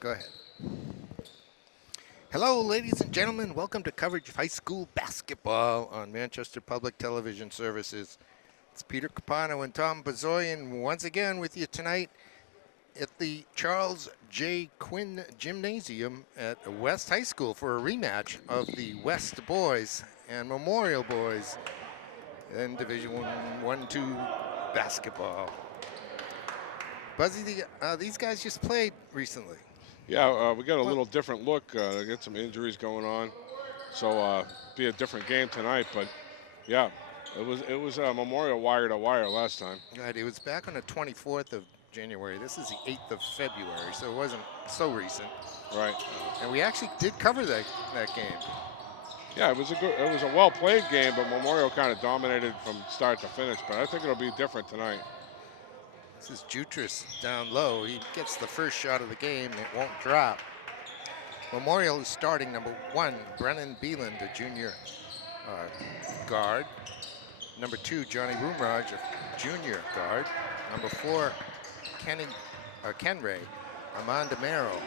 Go ahead. Hello, ladies and gentlemen. Welcome to coverage of high school basketball on Manchester Public Television Services. It's Peter Capano and Tom Bazoyan once again with you tonight at the Charles J. Quinn Gymnasium at West High School for a rematch of the West boys and Memorial boys in Division 1-2 basketball. Buzzy, these guys just played recently. Yeah, we got a little different look. Got some injuries going on, so be a different game tonight. But yeah, it was Memorial wire to wire last time. Right, it was back on the 24th of January. This is the 8th of February, so it wasn't so recent. Right. And we actually did cover that game. Yeah, it was a well played game, but Memorial kind of dominated from start to finish. But I think it'll be different tonight. This is Jutras down low. He gets the first shot of the game, and it won't drop. Memorial is starting number 1, Brennan Beeland, a junior guard. Number 2, Johnny Roomraj, a junior guard. Number 4, Ken Ray, Amanda Merrill,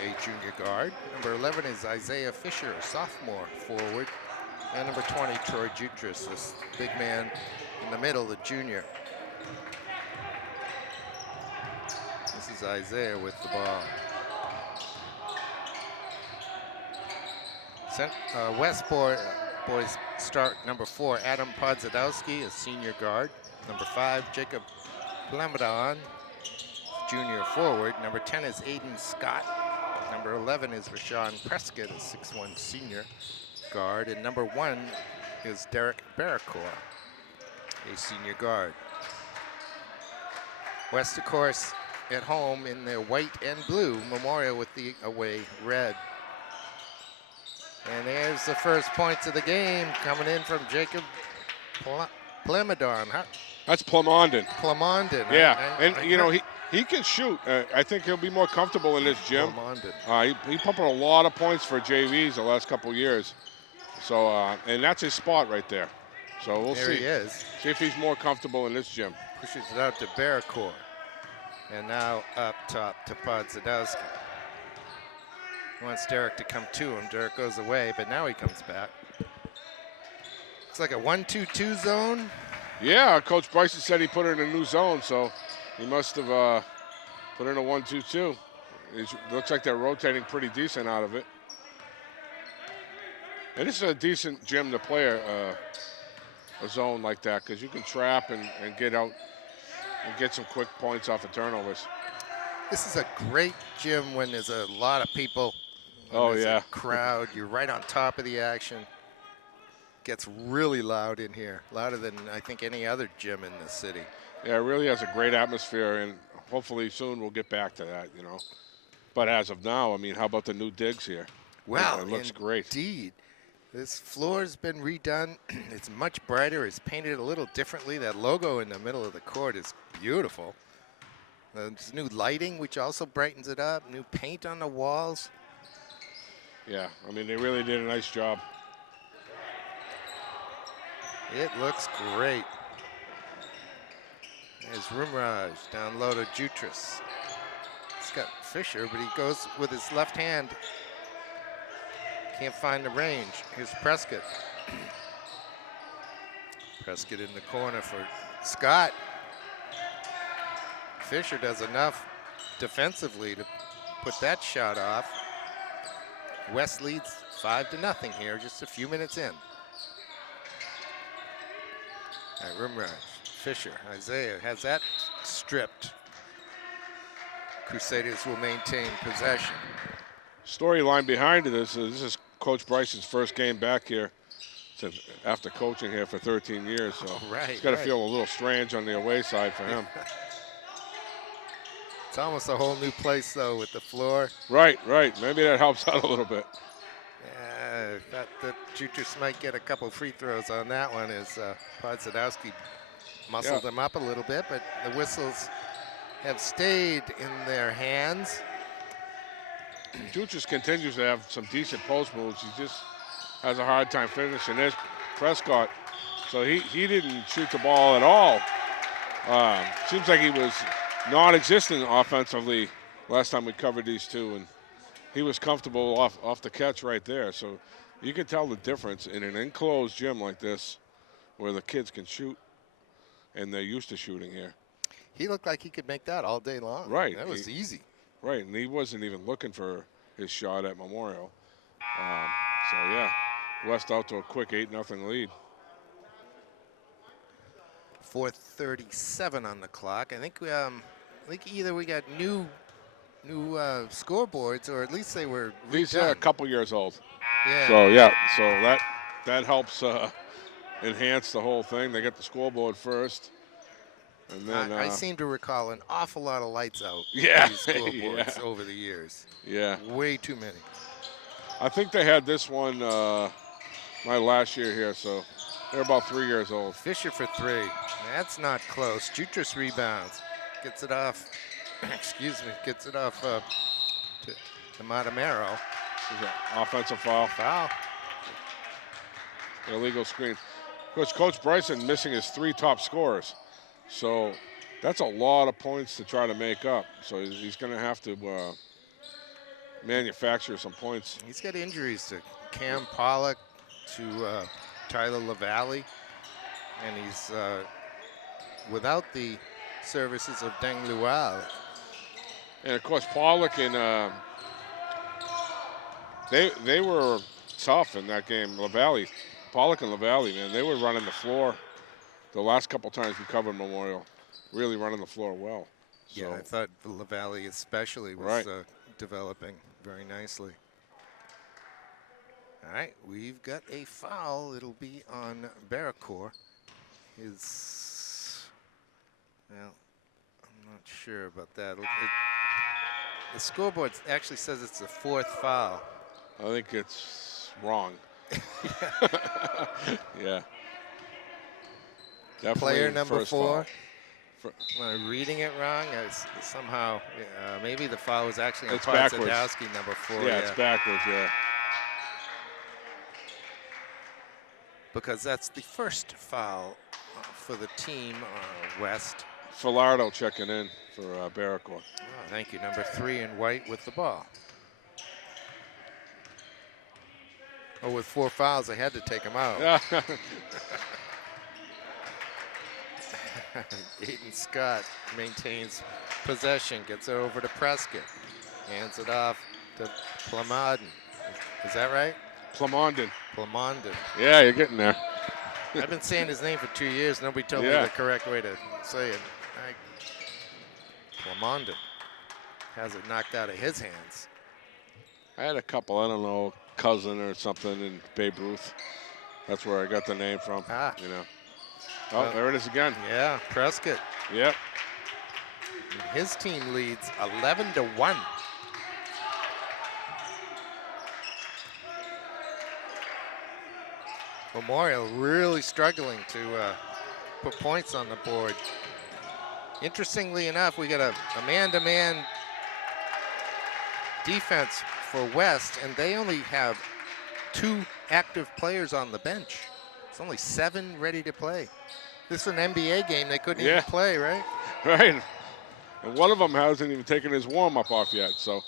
a junior guard. Number 11 is Isaiah Fisher, a sophomore forward. And number 20, Troy Jutras, this big man in the middle, the junior. This is Isaiah with the ball. West boys start number 4, Adam Podzadowski, a senior guard. Number 5, Jacob Blamadon, junior forward. Number 10 is Aiden Scott. Number 11 is Rashawn Prescott, a 6'1 senior guard. And number 1 is Derek Barracour, a senior guard. West, of course, at home in their white and blue. Memorial with the away red. And there's the first points of the game coming in from Jacob Plamondon. That's Plamondon. Plamondon. Yeah, he can shoot. I think he'll be more comfortable in this gym. Plamondon. He pumped a lot of points for JVs the last couple of years. So, and that's his spot right there. So we'll see. There he is. See if he's more comfortable in this gym. Pushes it out to Barracour. And now up top to Podzadowski. Wants Derek to come to him. Derek goes away, but now he comes back. It's like a 1-2-2 zone. Yeah, Coach Bryson said he put it in a new zone, so he must have put in a 1-2-2. It looks like they're rotating pretty decent out of it. And this is a decent gym to play a zone like that, because you can trap and get out and get some quick points off of turnovers. This is a great gym when there's a lot of people. Oh, yeah. A crowd. You're right on top of the action. Gets really loud in here. Louder than, I think, any other gym in the city. Yeah, it really has a great atmosphere, and hopefully soon we'll get back to that, you know. But as of now, I mean, how about the new digs here? Wow, it looks great. Indeed. This floor's been redone. It's much brighter. It's painted a little differently. That logo in the middle of the court is beautiful. There's new lighting, which also brightens it up. New paint on the walls. Yeah, I mean, they really did a nice job. It looks great. There's Roomraj down low to Jutras. He's got Fisher, but he goes with his left hand. Can't find the range. Here's Prescott. Prescott in the corner for Scott. Fisher does enough defensively to put that shot off. West leads 5-0 here, just a few minutes in. All right, Roomraj, Fisher, Isaiah has that stripped. Crusaders will maintain possession. Storyline behind it is this is Coach Bryson's first game back here after coaching here for 13 years. So it's got to feel a little strange on the away side for him. It's almost a whole new place, though, with the floor. Right. Maybe that helps out a little bit. Yeah, thought that Jutras might get a couple free throws on that one as Podzadowski muscled him up a little bit, but the whistles have stayed in their hands. Jutras continues to have some decent post moves. He just has a hard time finishing. There's Prescott. So he didn't shoot the ball at all. Seems like he was non-existent offensively last time we covered these two, and he was comfortable off the catch right there. So you can tell the difference in an enclosed gym like this where the kids can shoot, and they're used to shooting here. He looked like he could make that all day long. Right. That was easy. Right, and he wasn't even looking for his shot at Memorial. So, yeah, West out to a quick 8-0 lead. 4:37 on the clock. I think either we got new scoreboards, or at least they were redone. These are a couple years old. Yeah. So yeah, so that helps enhance the whole thing. They get the scoreboard first, and then I seem to recall an awful lot of lights out. Yeah, on these scoreboards over the years. Yeah, way too many. I think they had this one my last year here, so they're about 3 years old. Fisher for 3. That's not close. Jutras rebounds. Gets it off. Excuse me. Gets it off to Matamero. Offensive foul. Foul. Illegal screen. Coach Bryson missing his 3 top scorers. So that's a lot of points to try to make up. So he's going to have to manufacture some points. He's got injuries to Cam Pollock, to Tyler LaValle, and he's without the services of Deng Lual. And of course, Pollock and they were tough in that game. LaValle, Pollock and LaValle, man, they were running the floor. The last couple times we covered Memorial, really running the floor well. So. Yeah, I thought LaValle especially was developing very nicely. All right, we've got a foul. It'll be on Barracourt. Well, I'm not sure about that. The scoreboard actually says it's the 4th foul. I think it's wrong. Yeah. Definitely Player number 4. Foul. Am I reading it wrong? Somehow, maybe the foul was actually on backwards. Podzadowski, number 4. Yeah, it's backwards, yeah. Because that's the first foul for the team West. Filardo checking in for Barracourt. Oh, thank you. Number 3 in white with the ball. Oh, with 4 fouls, they had to take him out. Aiden Scott maintains possession, gets it over to Prescott, hands it off to Plamondon. Is that right? Plamondon. Plamondon. Yeah, you're getting there. I've been saying his name for 2 years. Nobody told me the correct way to say it. Plamondon has it knocked out of his hands. I had a couple, I don't know, cousin or something in Babe Ruth. That's where I got the name from, you know. Oh, there it is again. Yeah, Prescott. Yep. His team leads 11-1. Memorial really struggling to put points on the board. Interestingly enough, we got a man-to-man defense for West, and they only have 2 active players on the bench. It's only 7 ready to play. This is an NBA game. They couldn't even play, right? Right. And one of them hasn't even taken his warm-up off yet, so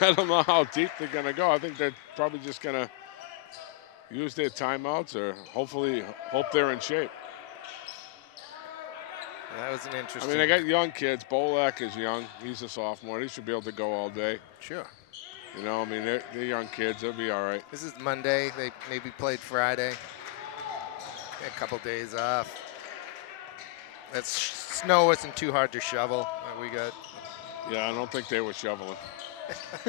I don't know how deep they're going to go. I think they're probably just going to use their timeouts or hopefully hope they're in shape. That was an interesting. I mean, they got young kids. Bolak is young. He's a sophomore. He should be able to go all day. Sure. You know, I mean, they're young kids. They'll be all right. This is Monday. They maybe played Friday. A couple days off. That snow wasn't too hard to shovel. We got. Yeah, I don't think they were shoveling.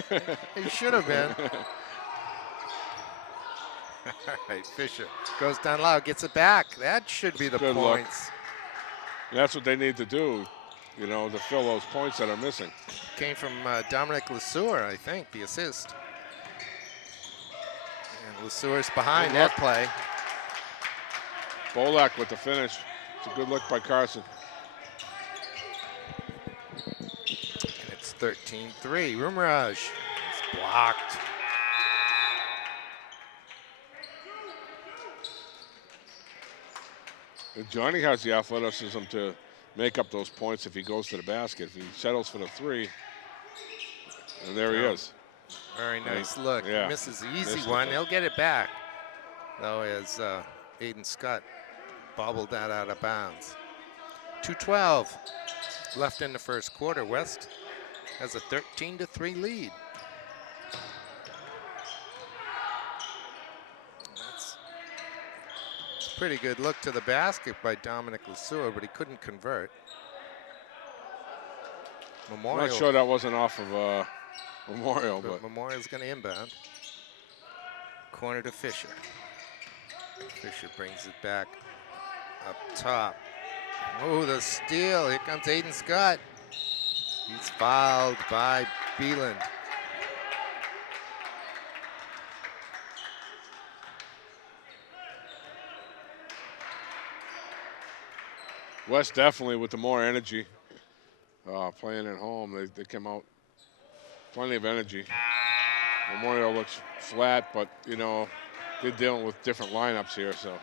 They should have been. All right, Fisher goes down low, gets it back. That should be the Good points. Luck. That's what they need to do, you know, to fill those points that are missing. Came from Dominic Lesueur, I think, the assist. And Lesueur's behind that play. Bolak with the finish. It's a good look by Carson. And it's 13-3. Rumraj is blocked. And Johnny has the athleticism to make up those points if he goes to the basket. If he settles for the 3, And there he Oh, is. Very nice look. Yeah. Misses the easy Missed it, one. but- He'll get it back, though, as Aiden Scott bobbled that out of bounds. 2:12 left in the first quarter. West has a 13-3 lead. That's a pretty good look to the basket by Dominic Lesueur, but he couldn't convert. I'm Memorial. not sure that wasn't off of Memorial, but Memorial's going to inbound. Corner to Fisher. Fisher brings it back up top. Oh, the steal. Here comes Aiden Scott. He's fouled by Beeland. West definitely with the more energy. Playing at home, they came out plenty of energy. Memorial looks flat, but, you know, they're dealing with different lineups here, so.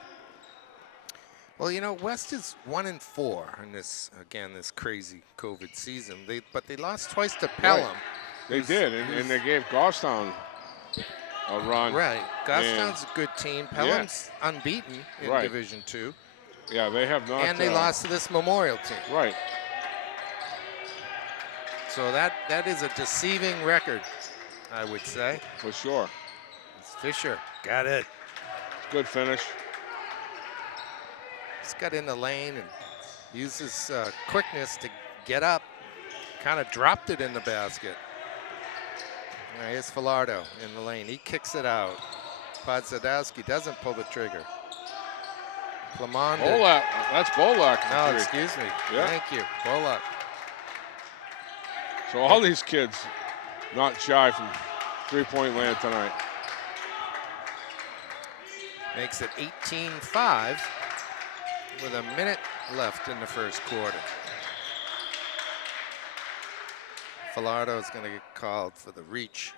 Well, you know, West is 1-4 in this, again, this crazy COVID season. But they lost twice to Pelham. Right. They did, and they gave Goffstown a run. Right. Goffstown's a good team. Pelham's unbeaten in Right. Division II. Yeah, they have not. And they lost to this Memorial team. Right. So that is a deceiving record, I would say. For sure. It's Fisher. Got it. Good finish. He's got in the lane and uses quickness to get up. Kind of dropped it in the basket. All right, here's Filardo in the lane. He kicks it out. Podzadowski doesn't pull the trigger. Clamond. Bolak. That's Bolak. No, excuse me. Yeah. Thank you. Bolak. So all these kids not shy from three-point land tonight. Makes it 18-5 with a minute left in the first quarter. Filardo is going to get called for the reach.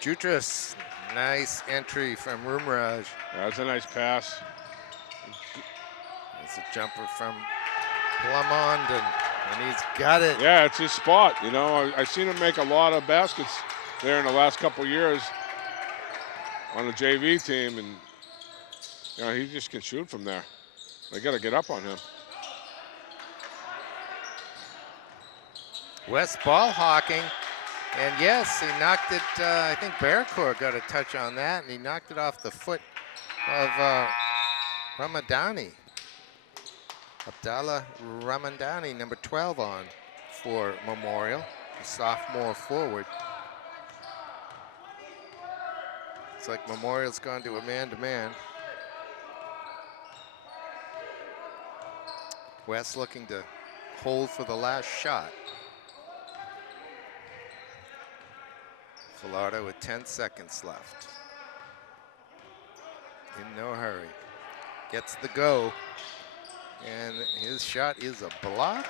Jutras, nice entry from Rumraj. That's a nice pass. It's a jumper from Plamond, and he's got it. Yeah, it's his spot. You know, I've seen him make a lot of baskets there in the last couple of years on the JV team, and you know, he just can shoot from there. They got to get up on him. West ball hawking, and yes, he knocked it. I think Bearcourt got a touch on that, and he knocked it off the foot of Ramadani. Abdallah Ramadani, number 12 on for Memorial, the sophomore forward. It's like Memorial's gone to a man-to-man. West looking to hold for the last shot. Filardo with 10 seconds left. In no hurry. Gets the go. And his shot is a blocked.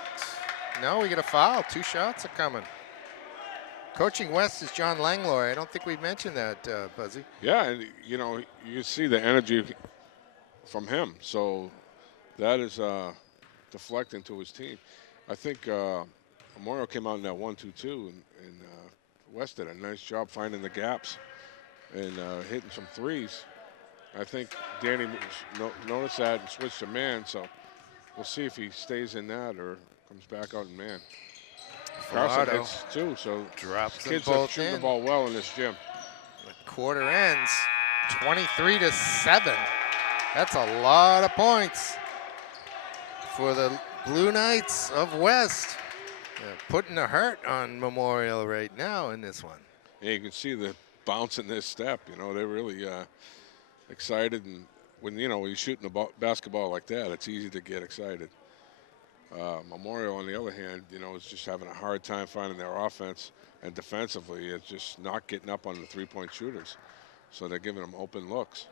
No, we get a foul. 2 shots are coming. Coaching West is John Langlois. I don't think we mentioned that, Buzzy. Yeah, and you know, you see the energy from him. So that is deflecting to his team. I think Memorial came out in that 1-2-2, and West did a nice job finding the gaps and hitting some threes. I think Danny noticed that and switched to man, so we'll see if he stays in that or comes back out in man. Carson hits too, so drops kids them are both shooting in. the ball well in this gym. The quarter ends 23-7. That's a lot of points for the Blue Knights of West. They're putting a hurt on Memorial right now in this one. Yeah, you can see the bounce in this step. You know, they're really excited, and when you're shooting a basketball like that, it's easy to get excited. Memorial, on the other hand, is just having a hard time finding their offense, and defensively, it's just not getting up on the three-point shooters. So they're giving them open looks.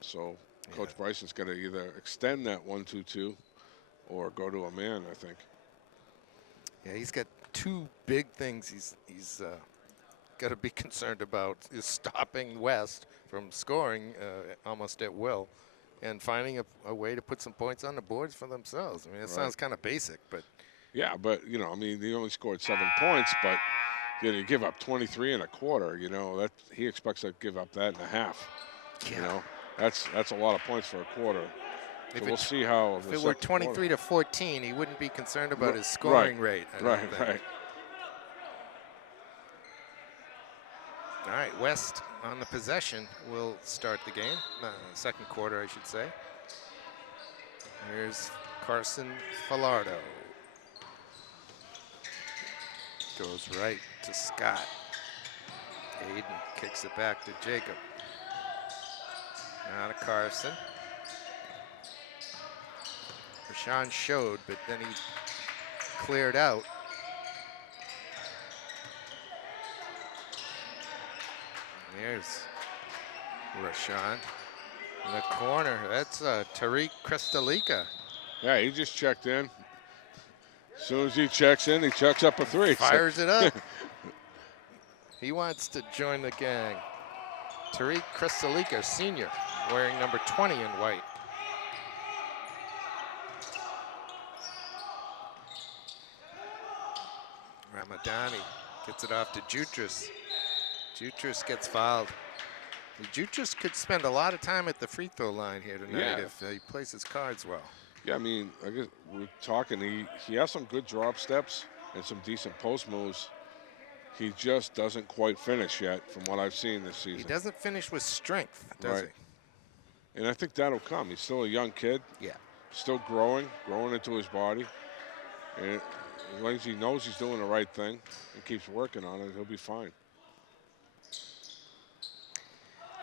So Coach Bryson's going to either extend that 1-2-2 or go to a man, I think. Yeah, he's got two big things he's got to be concerned about: is stopping West from scoring almost at will, and finding a way to put some points on the boards for themselves. I mean, it sounds kind of basic, but yeah, but you know, I mean, he only scored 7 points, but you give up 23 and a quarter. You know, that he expects to give up that and a half. yeah. You know, that's a lot of points for a quarter. So we'll see how. If it were 23 to 14, he wouldn't be concerned about his Right, scoring rate. I don't think. right. All right, West on the possession will start the game. Second quarter, I should say. Here's Carson Falardo. Goes right to Scott. Aiden kicks it back to Jacob. Now to Carson. Rashawn showed, but then he cleared out. There's Rashawn in the corner. That's Tariq Cristalica. Yeah, he just checked in. As soon as he checks in, he checks up a 3. Fires it up. He wants to join the gang. Tariq Cristalica, senior, wearing number 20 in white. Ramadani gets it off to Jutras. Jutras gets fouled. Jutras could spend a lot of time at the free throw line here tonight if he plays his cards well. Yeah, I mean, I guess we're talking. He has some good drop steps and some decent post moves. He just doesn't quite finish yet, from what I've seen this season. He doesn't finish with strength, does he? And I think that'll come. He's still a young kid. Yeah. Still growing into his body. And as long as he knows he's doing the right thing and keeps working on it, he'll be fine.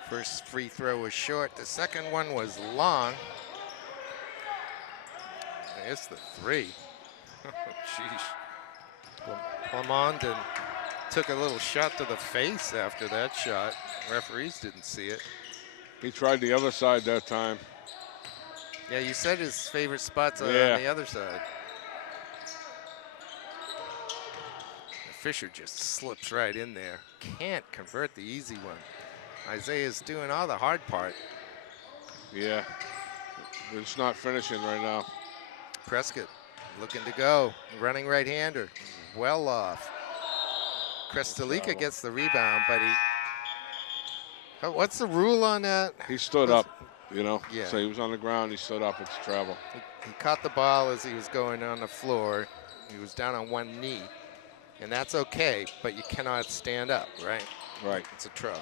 First free throw was short. The second one was long. There's the 3. Jeez. Plamondon took a little shot to the face after that shot. Referees didn't see it. He tried the other side that time. Yeah, you said his favorite spot's on the other side. Fisher just slips right in there. Can't convert the easy one. Isaiah's doing all the hard part. Yeah, they're just not finishing right now. Prescott looking to go. Running right-hander. Well off. Cristalica gets the rebound, but what's the rule on that? He stood up, you know. Yeah. So he was on the ground, he stood up, it's travel. He caught the ball as he was going on the floor. He was down on one knee. And that's okay, but you cannot stand up, right? Right. It's a trouble.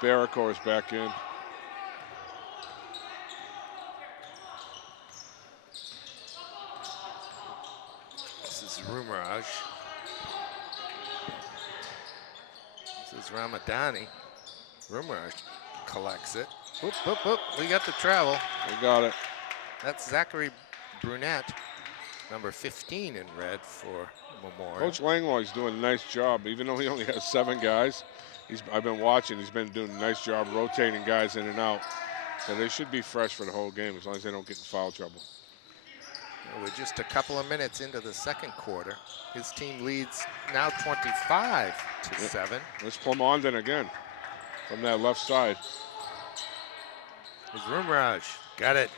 Barracor is back in. This is Rumiraj. This is Ramadani. Rumiraj collects it. Whoop, whoop, whoop. We got the travel. We got it. That's Zachary Brunette, number 15 in red for Memorial. Coach Langlois doing a nice job, even though he only has 7 guys. I've been watching. He's been doing a nice job rotating guys in and out. So they should be fresh for the whole game as long as they don't get in foul trouble. We're just a couple of minutes into the second quarter. His team leads now 25-7. There's Plamondon again from that left side. There's Rumiraj. Got it.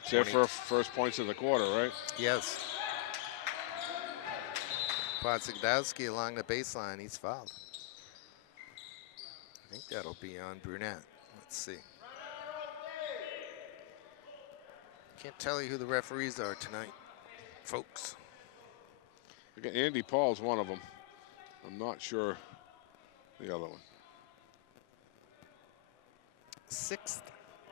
It's their first points of the quarter, right? Yes. Podzigdowski along the baseline. He's fouled. I think that'll be on Brunette. Let's see. Can't tell you who the referees are tonight, folks. Andy Paul's one of them. I'm not sure the other one. 6th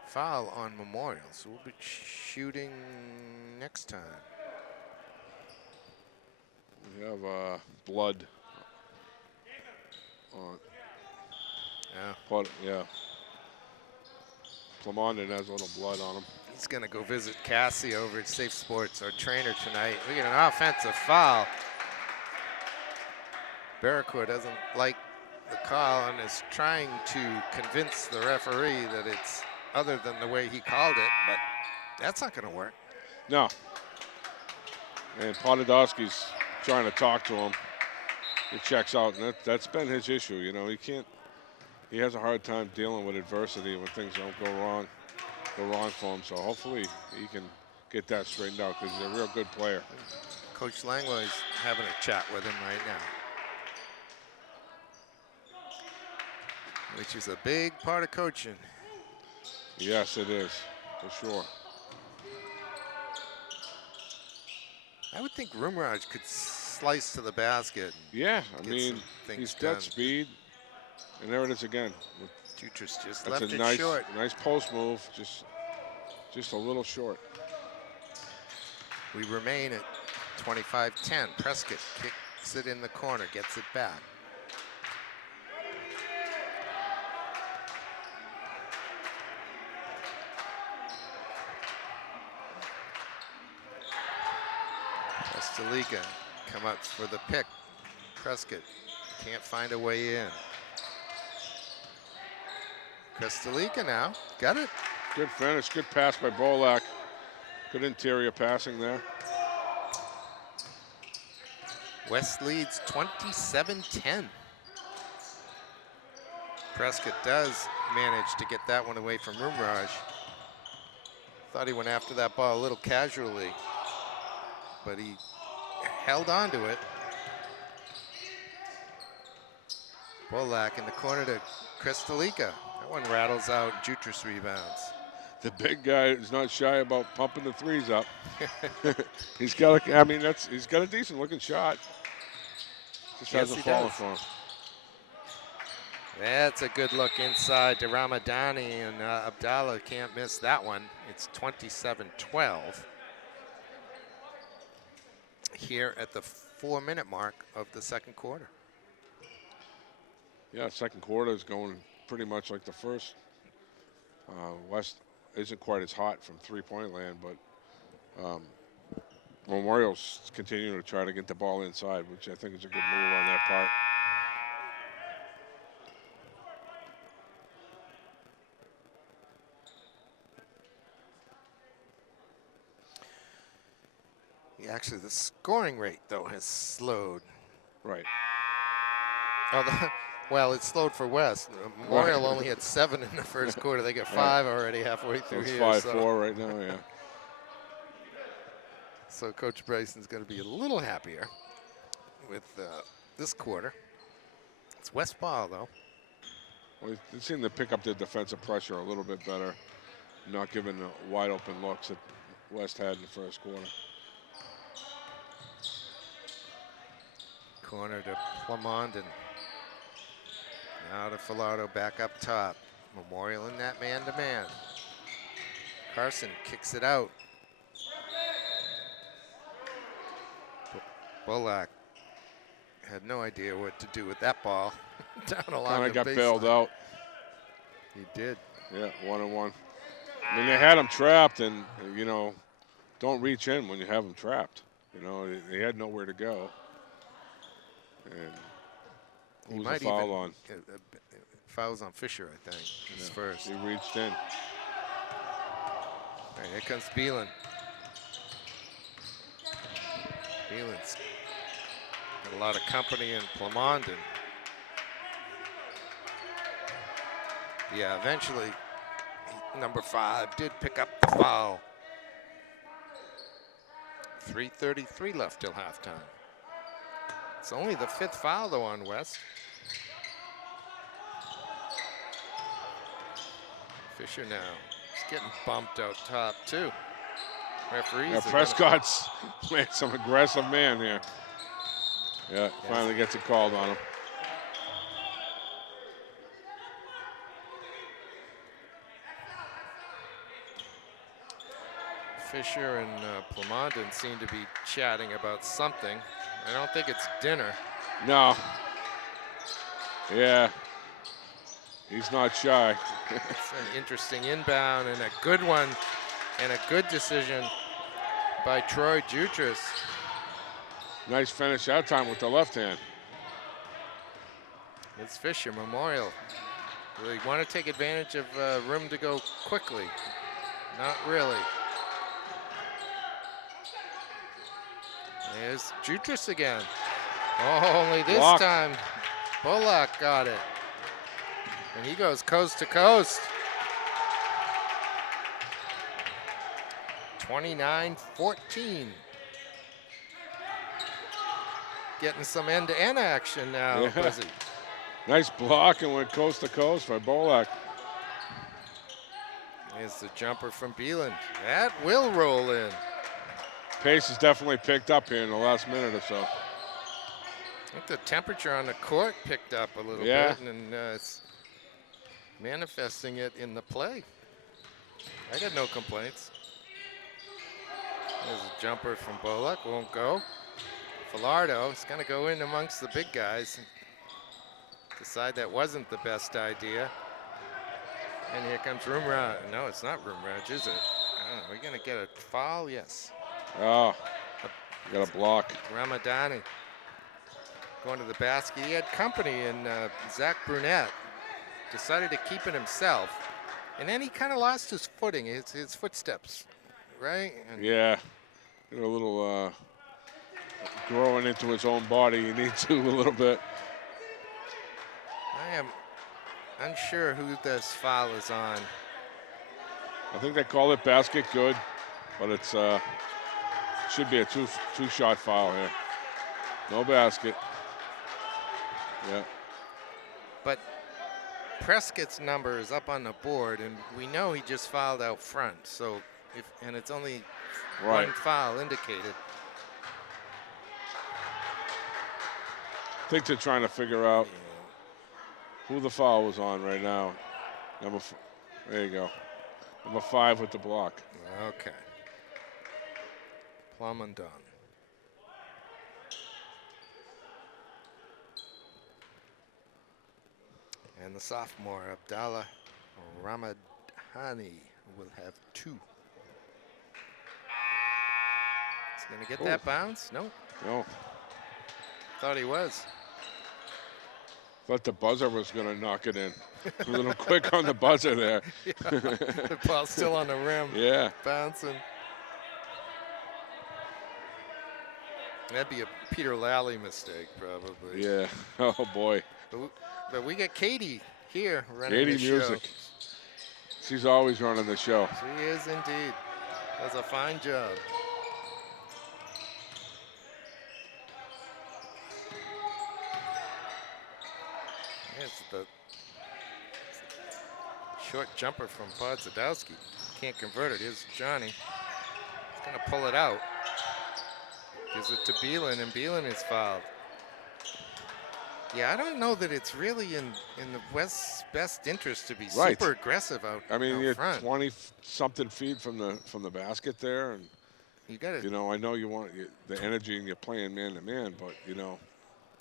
foul on Memorial, so we'll be shooting next time. We have blood on. Yeah. Plamondon has a little blood on him. He's going to go visit Cassie over at Safe Sports, our trainer tonight. We get an offensive foul. Barracourt doesn't like the call and is trying to convince the referee that it's other than the way he called it, but that's not going to work. No. And Pododowski's trying to talk to him. He checks out, and that's been his issue. You know, he has a hard time dealing with adversity when things don't go wrong for him. So hopefully he can get that straightened out because he's a real good player. Coach Langlois having a chat with him right now, which is a big part of coaching. Yes, it is, for sure. I would think Rumraj could slice to the basket. Yeah, I mean, he's got speed. And there it is again. Jutras just That's left a it short. Nice post move, just a little short. We remain at 25-10. Prescott kicks it in the corner, gets it back. Kostelica come up for the pick. Prescott can't find a way in. Kostelica now, got it. Good finish, good pass by Bolak. Good interior passing there. West leads 27-10. Prescott does manage to get that one away from Rumraj. Thought he went after that ball a little casually, but he held on to it. Bolak in the corner to Kostelica. That one rattles out, Jutras rebounds. The big guy is not shy about pumping the threes up. He's got a decent looking shot. Just hasn't fallen for him. That's a good look inside to Ramadani, and Abdallah can't miss that one. It's 27-12 here at the 4-minute mark of the second quarter. Yeah, second quarter is going pretty much like the first. West isn't quite as hot from three-point land, but Memorial's continuing to try to get the ball inside, which I think is a good move on their part. Yeah, actually, the scoring rate, though, has slowed. Right. Oh, well, it slowed for West. Memorial only had 7 in the first quarter. They got 5 already halfway through here. It's 5-4 right now, yeah. So Coach Bryson's going to be a little happier with this quarter. It's West ball, though. Well, they seem to pick up their defensive pressure a little bit better, not giving the wide open looks that West had in the first quarter. Corner to Plamondon. Now to Filardo back up top. Memorial in that man-to-man. Carson kicks it out. Bolak had no idea what to do with that ball. Down along Kind the of got baseline. bailed out. He did. Yeah, 1-on-1. I mean, they had him trapped, and, you know, don't reach in when you have him trapped. You know, they had nowhere to go. And who's the foul on? Foul's on Fisher, I think. He's first. He reached in. All right, here comes Beelan. Beelan's got a lot of company in Plamondon. Yeah, eventually, number 5 did pick up the foul. 3:33 left till halftime. It's only the 5th foul, though, on West. Fisher now. He's getting bumped out top, too. Referees. Yeah, Prescott's playing some aggressive man here. Yeah, finally gets it called on him. Fisher and Plamondon seem to be chatting about something. I don't think it's dinner. No. Yeah. He's not shy. It's an interesting inbound and a good one and a good decision by Troy Jutras. Nice finish that time with the left hand. It's Fisher Memorial. They want to take advantage of room to go quickly. Not really. There's Jutras again. Oh, only this Block. time, Bullock got it. And he goes coast to coast. 29-14. Getting some end-to-end action now, Yeah. Buzzy. Nice block and went coast to coast by Bolak. Here's the jumper from Beeland. That will roll in. Pace has definitely picked up here in the last minute or so. I think the temperature on the court picked up a little bit, and it's manifesting it in the play. I got no complaints. There's a jumper from Bullock, won't go. Falardo is going to go in amongst the big guys and decide that wasn't the best idea. And here comes Roomraj. No, it's not Roomraj, is it? Are we going to get a foul? Yes. Oh, got a block. Ramadani going to the basket. He had company in Zach Brunette. Decided to keep it himself. And then he kind of lost his footing, his footsteps, right? And yeah, a little growing into his own body. He needs to a little bit. I am unsure who this foul is on. I think they call it basket good, but it's should be a two-shot foul here. No basket. Yeah. But Prescott's number is up on the board, and we know he just fouled out front. So, and it's only one foul indicated. I think they're trying to figure out who the foul was on right now. There you go. Number 5 with the block. Okay. Plum and done. And the sophomore, Abdallah Ramadani, will have 2. Is he going to get that bounce? No. No. Thought he was. Thought the buzzer was going to knock it in. A little quick on the buzzer there. Yeah, the ball's still on the rim. Yeah. Bouncing. That'd be a Peter Lally mistake, probably. Yeah. Oh, boy. But we got Katie here running Katie the Music. show. She's always running the show. She is indeed. Does a fine job. It's the short jumper from Podzadowski. Can't convert it. Here's Johnny. He's going to pull it out. Gives it to Beelan, and Beelan is fouled. Yeah, I don't know that it's really in the West's best interest to be super aggressive out. I mean, out you're front. 20-something feet from the basket there, and you got you know, I know you want the energy and you're playing man to man, but you know,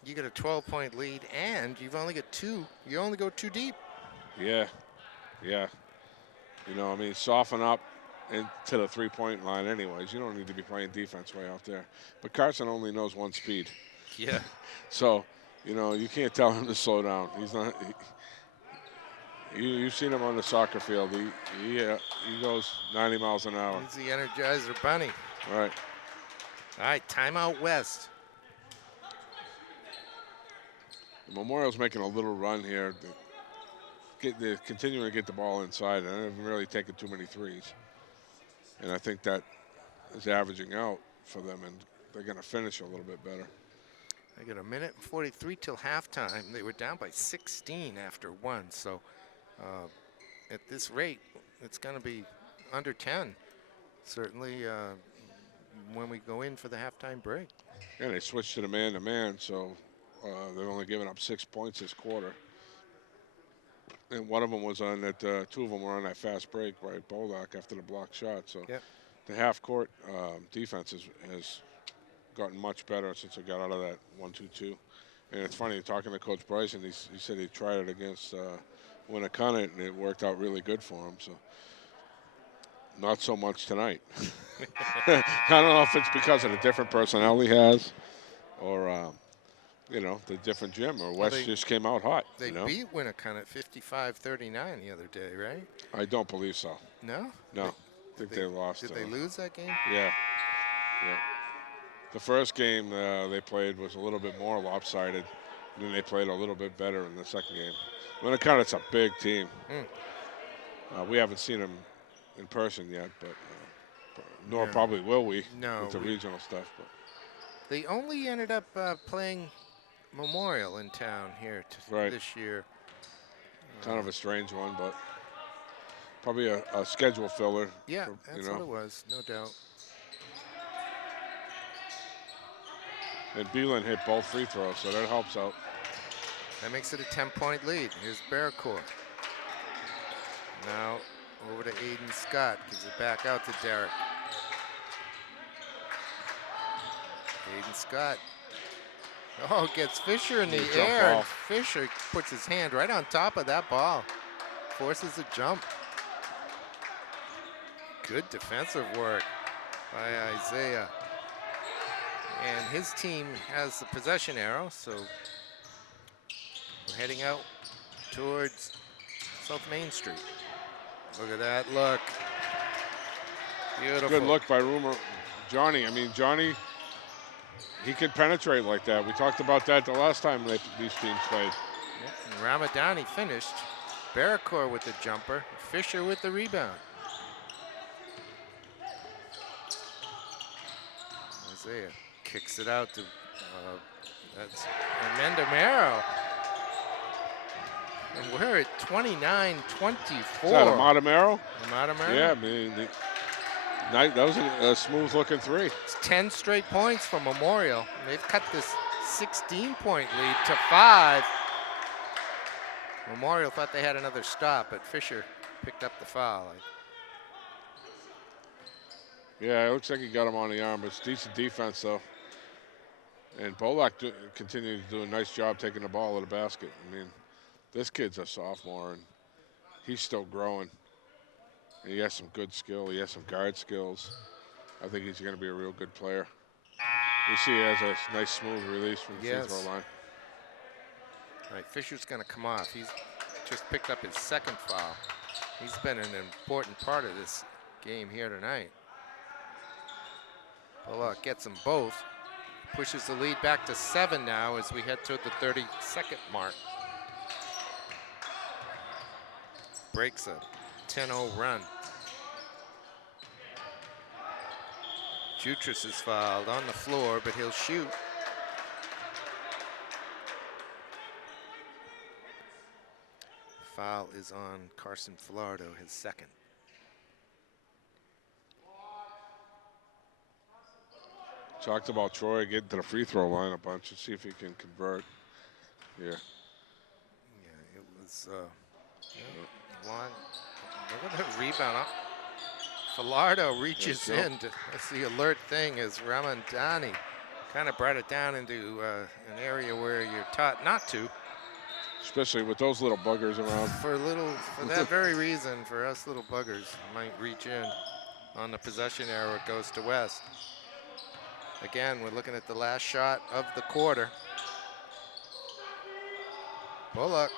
you got a 12-point lead, and you've only got 2. You only go 2 deep. Yeah, yeah. You know, I mean, soften up into the three-point line, anyways. You don't need to be playing defense way out there. But Carson only knows one speed. Yeah. So. You know, you can't tell him to slow down. He's not. You've seen him on the soccer field. He goes 90 miles an hour. He's the Energizer Bunny. Right. All right, timeout West. The Memorial's making a little run here. They're continuing to get the ball inside, and they haven't really taken too many threes. And I think that is averaging out for them, and they're going to finish a little bit better. They got 1:43 till halftime. They were down by 16 after 1. So at this rate, it's going to be under 10. Certainly when we go in for the halftime break. Yeah, they switched to the man-to-man, so they've only given up 6 points this quarter. And one of them was on that, 2 of them were on that fast break by Bolak after the block shot. So the half-court defense has gotten much better since I got out of that 1-2-2. And it's funny, talking to Coach Bryson, he said he tried it against Winnicott, and it worked out really good for him. So not so much tonight. I don't know if it's because of the different personnel he has, or you know, the different gym, or Well, West just came out hot. they You know, beat Winnicott at 55-39 the other day, right? I don't believe so. No? No, I think they lost. Did they lose that game? Yeah, yeah. The first game they played was a little bit more lopsided, and then they played a little bit better in the second game. Winnicott's a big team. We haven't seen them in person yet, but nor No. probably will we No, with the regional stuff. But They only ended up playing Memorial in town here Right. this year. kind of a strange one, but probably a schedule filler. Yeah, for, that's what it was, no doubt. And Beelan hit both free throws, so that helps out. That makes it a 10-point lead. Here's Bearcourt. Now over to Aiden Scott. Gives it back out to Derek. Aiden Scott. Oh, gets Fisher in the Good jump air. ball. And Fisher puts his hand right on top of that ball. Forces a jump. Good defensive work by Isaiah. And his team has the possession arrow, so we're heading out towards South Main Street. Look at that look. Beautiful. Good look by Johnny. I mean, Johnny, he can penetrate like that. We talked about that the last time these teams played. Yep, and Ramadani finished. Bearcourt with the jumper. Fisher with the rebound. Isaiah kicks it out to, that's Amanda Mero. And we're at 29-24. Is that Amatamero? Amatamero? Yeah, I mean, that was a smooth-looking three. It's 10 straight points for Memorial. They've cut this 16-point lead to 5. Memorial thought they had another stop, but Fisher picked up the foul. Yeah, it looks like he got him on the arm, but it's decent defense, though. And Bolak continued to do a nice job taking the ball to the basket. I mean, this kid's a sophomore, and he's still growing. And he has some good skill. He has some guard skills. I think he's going to be a real good player. You see he has a nice, smooth release from the free throw line. All right, Fisher's going to come off. He's just picked up his second foul. He's been an important part of this game here tonight. Bullock gets them both. Pushes the lead back to 7 now as we head to the 30-second mark. Breaks a 10-0 run. Jutras is fouled on the floor, but he'll shoot. Foul is on Carson Falardo, his second. Talked about Troy getting to the free throw line a bunch and see if he can convert. Yeah. Yeah, it was one. Look at the rebound. Falardo reaches in. That's the alert thing is Ramandani kind of brought it down into an area where you're taught not to. Especially with those little buggers around. For that very reason, for us little buggers might reach in. On the possession arrow, it goes to West. Again, we're looking at the last shot of the quarter. Bullock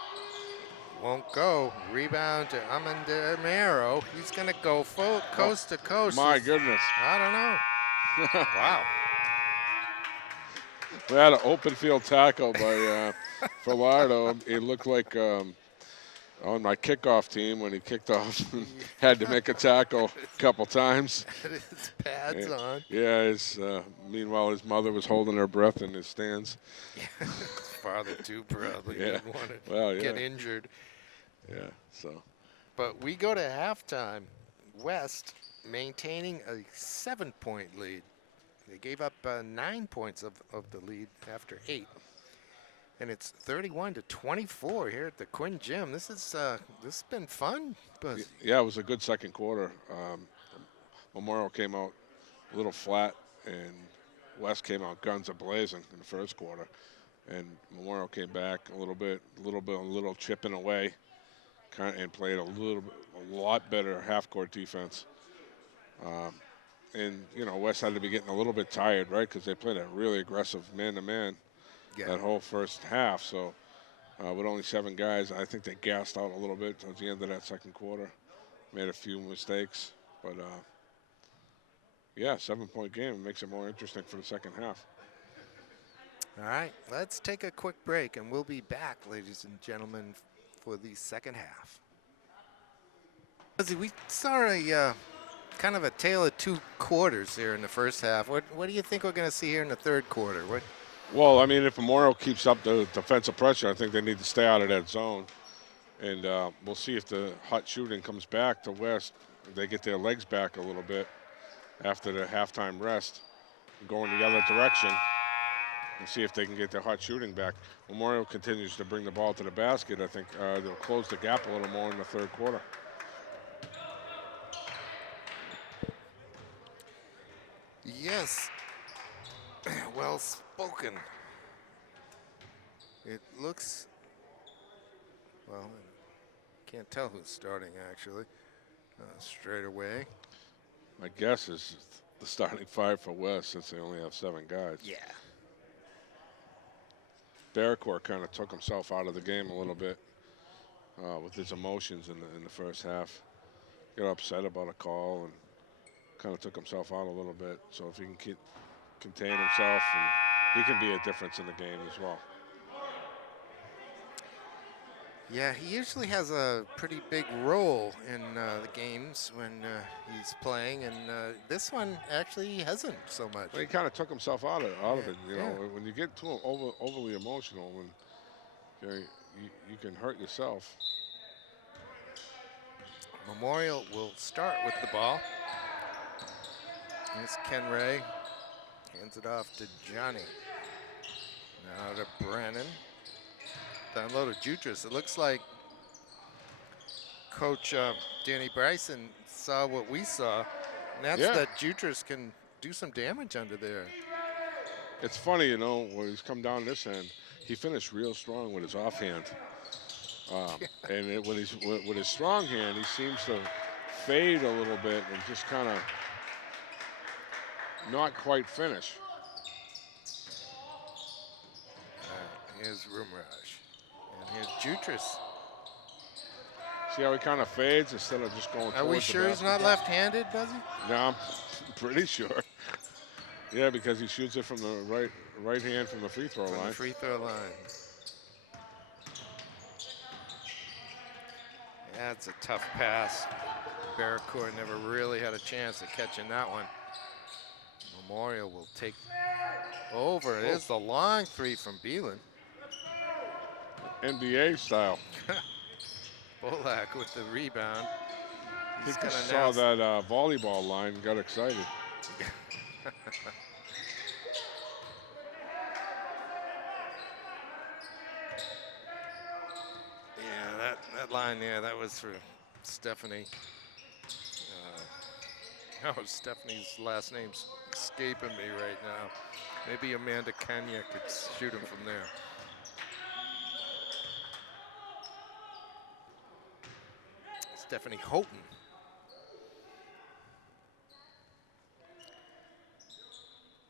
won't go. Rebound to Amandamero. He's going to go coast to coast. My goodness. I don't know. Wow. We had an open field tackle by Falardo. It looked like on my kickoff team when he kicked off had to make a tackle a couple times. His pads on. Yeah, meanwhile his mother was holding her breath in his stands. His father too probably didn't want to get injured. Yeah, so. But we go to halftime. West maintaining a 7-point lead. They gave up 9 points of the lead after 8. And it's 31-24 here at the Quinn Gym. This has been fun. But yeah, it was a good second quarter. Memorial came out a little flat, and West came out guns a-blazing in the first quarter. And Memorial came back a little chipping away, and played a lot better half-court defense. And West had to be getting a little bit tired, right? Because they played a really aggressive man-to-man. Yeah. that whole first half. So with only 7 guys, I think they gassed out a little bit towards the end of that second quarter. Made a few mistakes, but yeah, 7-point game makes it more interesting for the second half. All right, let's take a quick break, and we'll be back, ladies and gentlemen, for the second half. We saw a kind of a tale of two quarters here in the first half. What do you think we're going to see here in the third quarter? Well, I mean, if Memorial keeps up the defensive pressure, I think they need to stay out of that zone. And we'll see if the hot shooting comes back to West. They get their legs back a little bit after the halftime rest, going the other direction, and see if they can get their hot shooting back. Memorial continues to bring the ball to the basket. I think they'll close the gap a little more in the third quarter. Yes, well spoken. It looks, well, can't tell who's starting actually, straight away. My guess is the starting 5 for West, since they only have 7 guys. Yeah. Barracourt kind of took himself out of the game a little bit with his emotions in the first half. Got upset about a call and kind of took himself out a little bit. So if he can contain himself, and he can be a difference in the game as well. Yeah, he usually has a pretty big role in the games when he's playing, and this one actually he hasn't so much. Well, he kind of took himself out of it. You know, Yeah. when you get too overly emotional, when you can hurt yourself. Memorial will start with the ball. Here's Ken Ray. Hands it off to Johnny. Now to Brennan. Down low to Jutras. It looks like Coach Danny Bryson saw what we saw, and that's that Jutras can do some damage under there. It's funny, you know, when he's come down this end, he finished real strong with his offhand. And when he's with his strong hand, he seems to fade a little bit and just kind of not quite finish. Here's Rumrush. And here's Jutras. See how he kind of fades instead of just going towards the basket? Are we sure he's not left-handed, Buzzy? No, I'm pretty sure. Yeah, because he shoots it from the right hand from the free throw line. The free throw line. That's a tough pass. Barracourt never really had a chance of catching that one. Memorial will take over. It is the long three from Beelan. NBA style. Bolak with the rebound. He saw that volleyball line and got excited. Yeah, that line there, that was for Stephanie. Oh, Stephanie's last name's escaping me right now. Maybe Amanda Kenya could shoot him from there. Stephanie Houghton.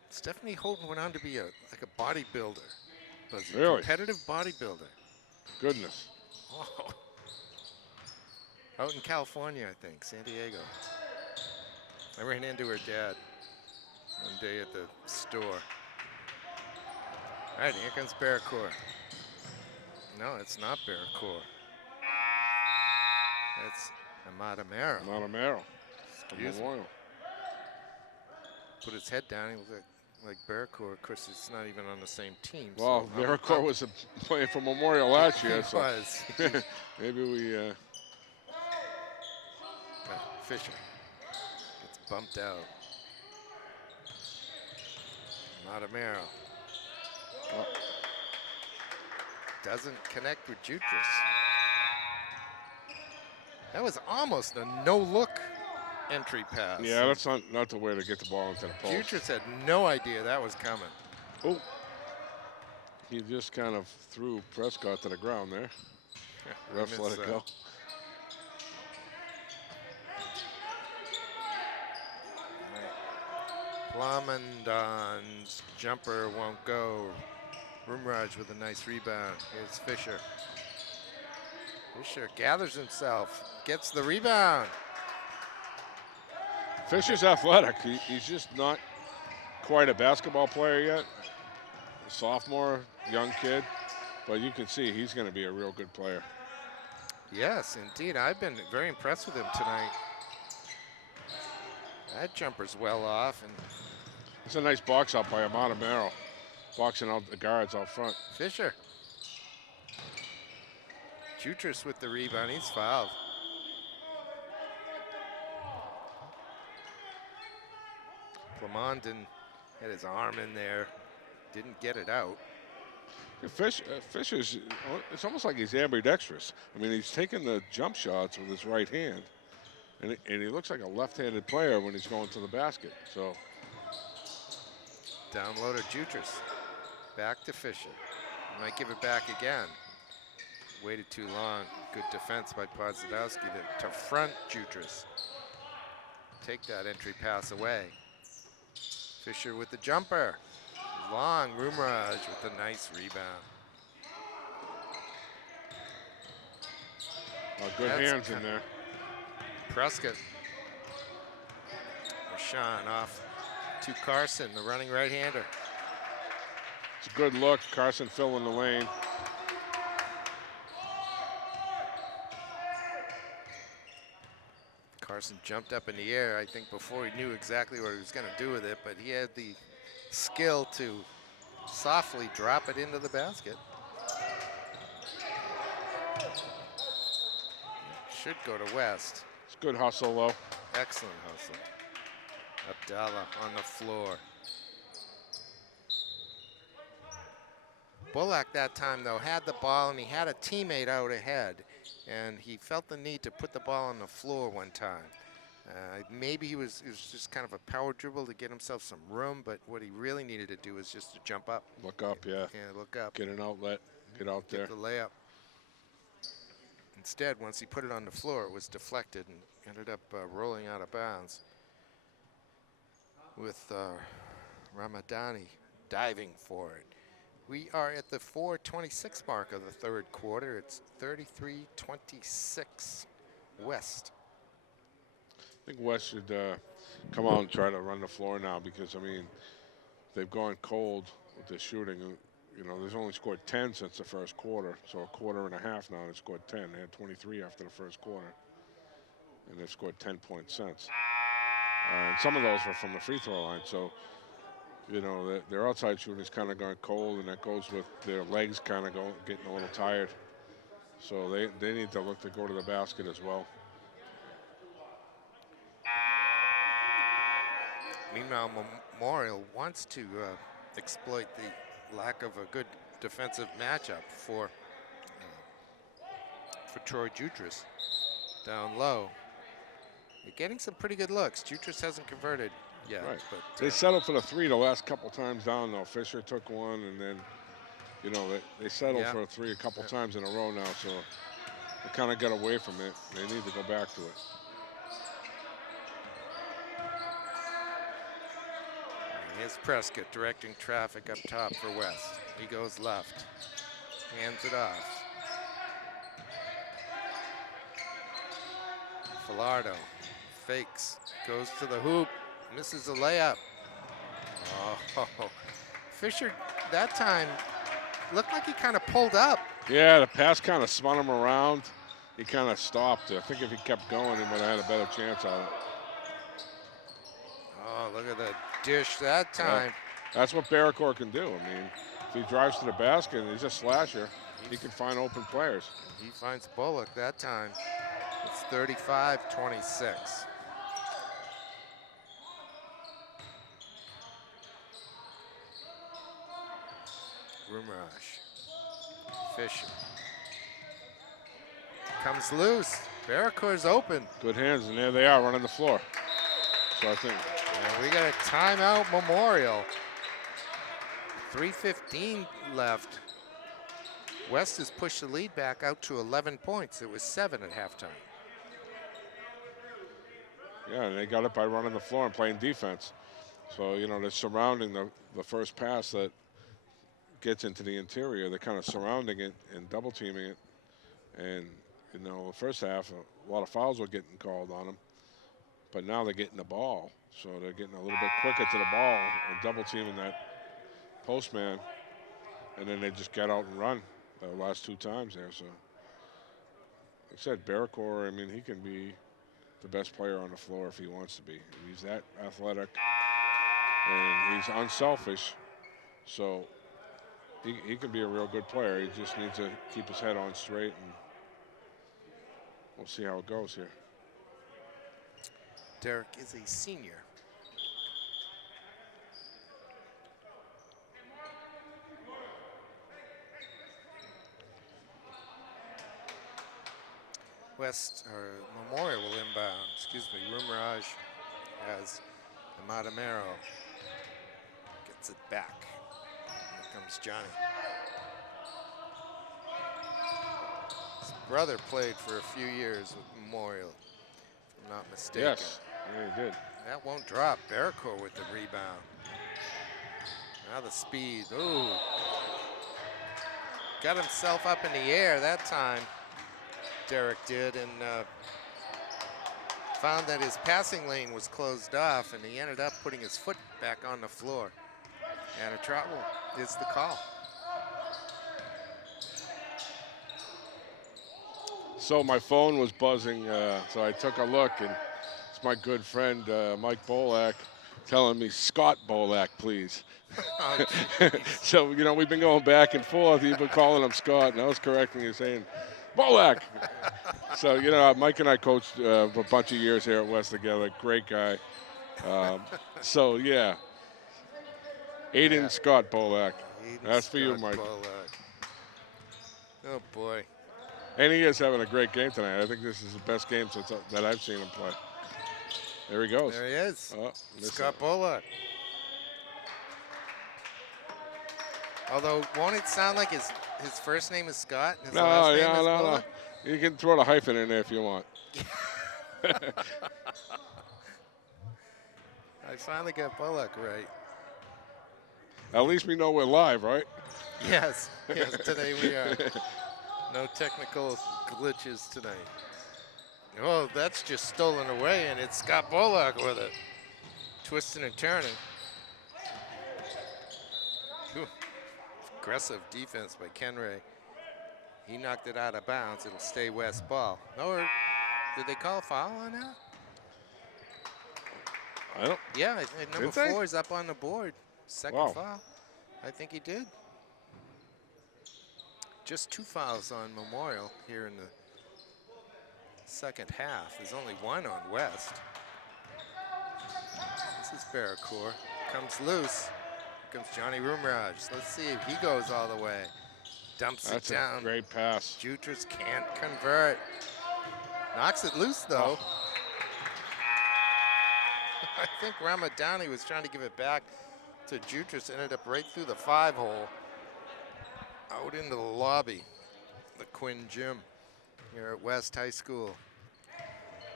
Stephanie Houghton went on to be like a bodybuilder. Really? Competitive bodybuilder. Goodness. Oh. Out in California, I think, San Diego. I ran into her dad one day at the store. All right, here comes Barracourt. No, it's not Barracourt. That's Amada Mero. Amada Mero. Memorial. Put his head down. He was like Barracourt. Of course, it's not even on the same team. Well, so Barracourt was playing for Memorial last year. He so was. maybe we... Fisher gets bumped out. Matamero doesn't connect with Jutras. That was almost a no-look entry pass. Yeah, that's not the way to get the ball into the post. Jutras had no idea that was coming. Oh, he just kind of threw Prescott to the ground there. Refs let it go. Plumondon's jumper won't go. Rumraj with a nice rebound. Here's Fisher. Fisher gathers himself, gets the rebound. Fisher's athletic. He's just not quite a basketball player yet. A sophomore, young kid. But you can see he's going to be a real good player. Yes, indeed. I've been very impressed with him tonight. That jumper's well off. And it's a nice box out by Amaro, boxing out the guards out front. Fisher. Jutras with the rebound. He's fouled. Clemondon had his arm in there. Didn't get it out. Fisher's, it's almost like he's ambidextrous. I mean, he's taking the jump shots with his right hand, and he looks like a left-handed player when he's going to the basket. So, down low to Jutras. Back to Fisher. Might give it back again. Waited too long. Good defense by Podzadowski to front Jutras. Take that entry pass away. Fisher with the jumper. Long Rumraj with a nice rebound. Good hands in there. Prescott. Rashawn off to Carson, the running right-hander. It's a good look. Carson filling the lane. Carson jumped up in the air, I think, before he knew exactly what he was going to do with it, but he had the skill to softly drop it into the basket. Should go to West. It's good hustle, though. Excellent hustle. Abdallah on the floor. Bullock that time, though, had the ball, and he had a teammate out ahead, and he felt the need to put the ball on the floor one time. Maybe it was just kind of a power dribble to get himself some room, but what he really needed to do was just to jump up. Look up, yeah. Yeah, look up. Get an outlet, get out there. Get the layup. Instead, once he put it on the floor, it was deflected and ended up rolling out of bounds with Ramadani diving for it. We are at the 4:26 mark of the third quarter. It's 33-26 West. I think West should come out and try to run the floor now because, I mean, they've gone cold with their shooting. You know, they've only scored 10 since the first quarter, so a quarter and a half now. They scored 10. They had 23 after the first quarter, and they've scored 10 points since. And some of those were from the free throw line, so, you know, their outside shooting is kind of gone cold, and that goes with their legs kind of getting a little tired. So they need to look to go to the basket as well. Meanwhile, Memorial wants to exploit the lack of a good defensive matchup for Troy Jutras. Down low. They're getting some pretty good looks. Jutras hasn't converted yet. Right. But they settled for the three the last couple times down, though. Fisher took one, and then, you know, they settled for a three a couple times in a row now, so they kind of got away from it. They need to go back to it. Here's Prescott directing traffic up top for West. He goes left, hands it off. Falardo fakes, goes to the hoop, misses a layup. Oh, Fisher that time looked like he kind of pulled up. Yeah, the pass kind of spun him around. He kind of stopped. I think if he kept going, he would have had a better chance on it. Oh, look at that dish that time. Yeah, that's what Barracore can do. I mean, if he drives to the basket and he's a slasher, he can find open players. He finds Bullock that time. It's 35-26. Rumraj. Fisher. Comes loose. Barracore's open. Good hands, and there they are running the floor. So I think. And we got a timeout Memorial. 3:15 left. West has pushed the lead back out to 11 points. It was 7 at halftime. Yeah, and they got it by running the floor and playing defense. So, you know, they're surrounding the first pass that gets into the interior, they're kind of surrounding it and double teaming it. And, you know, the first half, a lot of fouls were getting called on them. But now they're getting the ball. So they're getting a little bit quicker to the ball and double teaming that postman. And then they just get out and run the last 2 times there. So, like I said, Barracor, I mean, he can be the best player on the floor if he wants to be. He's that athletic and he's unselfish. So he can be a real good player. He just needs to keep his head on straight, and we'll see how it goes here. Derek is a senior. Memorial will inbound. Excuse me, Rumiraj as Amadamero gets it back. Here comes Johnny. His brother played for a few years with Memorial, if I'm not mistaken. Yes, yeah, he did. That won't drop. Barracor with the rebound. Now the speed. Ooh. Got himself up in the air that time, Derek did, and found that his passing lane was closed off, and he ended up putting his foot back on the floor. And a travel is the call. So my phone was buzzing, so I took a look, and it's my good friend Mike Bolak telling me, Scott Bolak, please. Oh, so, you know, we've been going back and forth. You've been calling him Scott, and I was correcting you, saying, Bolak. So, you know, Mike and I coached for a bunch of years here at West together. Great guy. So, yeah. Aiden Scott Bolak. That's for you, Mike. Bolak. Oh, boy. And he is having a great game tonight. I think this is the best game that I've seen him play. There he goes. There he is. Oh, Scott Bolak. Although, won't it sound like his first name is Scott and his last name is Bolak? No. You can throw the hyphen in there if you want. I finally got Bullock right. At least we know we're live, right? Yes, today we are. No technical glitches tonight. Oh, that's just stolen away, and it's Scott Bullock with it. Twisting and turning. Whew. Aggressive defense by Kenray. He knocked it out of bounds. It'll stay West ball. Or did they call a foul on that? I don't. Yeah, number 4 is up on the board. Second foul. I think he did. Just 2 fouls on Memorial here in the second half. There's only 1 on West. This is Barracor. Comes loose. Here comes Johnny Rumiraj. Let's see if he goes all the way. Dumps it down. That's a great pass. Jutras can't convert. Knocks it loose, though. I think Ramadani was trying to give it back to Jutras. Ended up right through the 5-hole. Out into the lobby. The Quinn Gym here at West High School.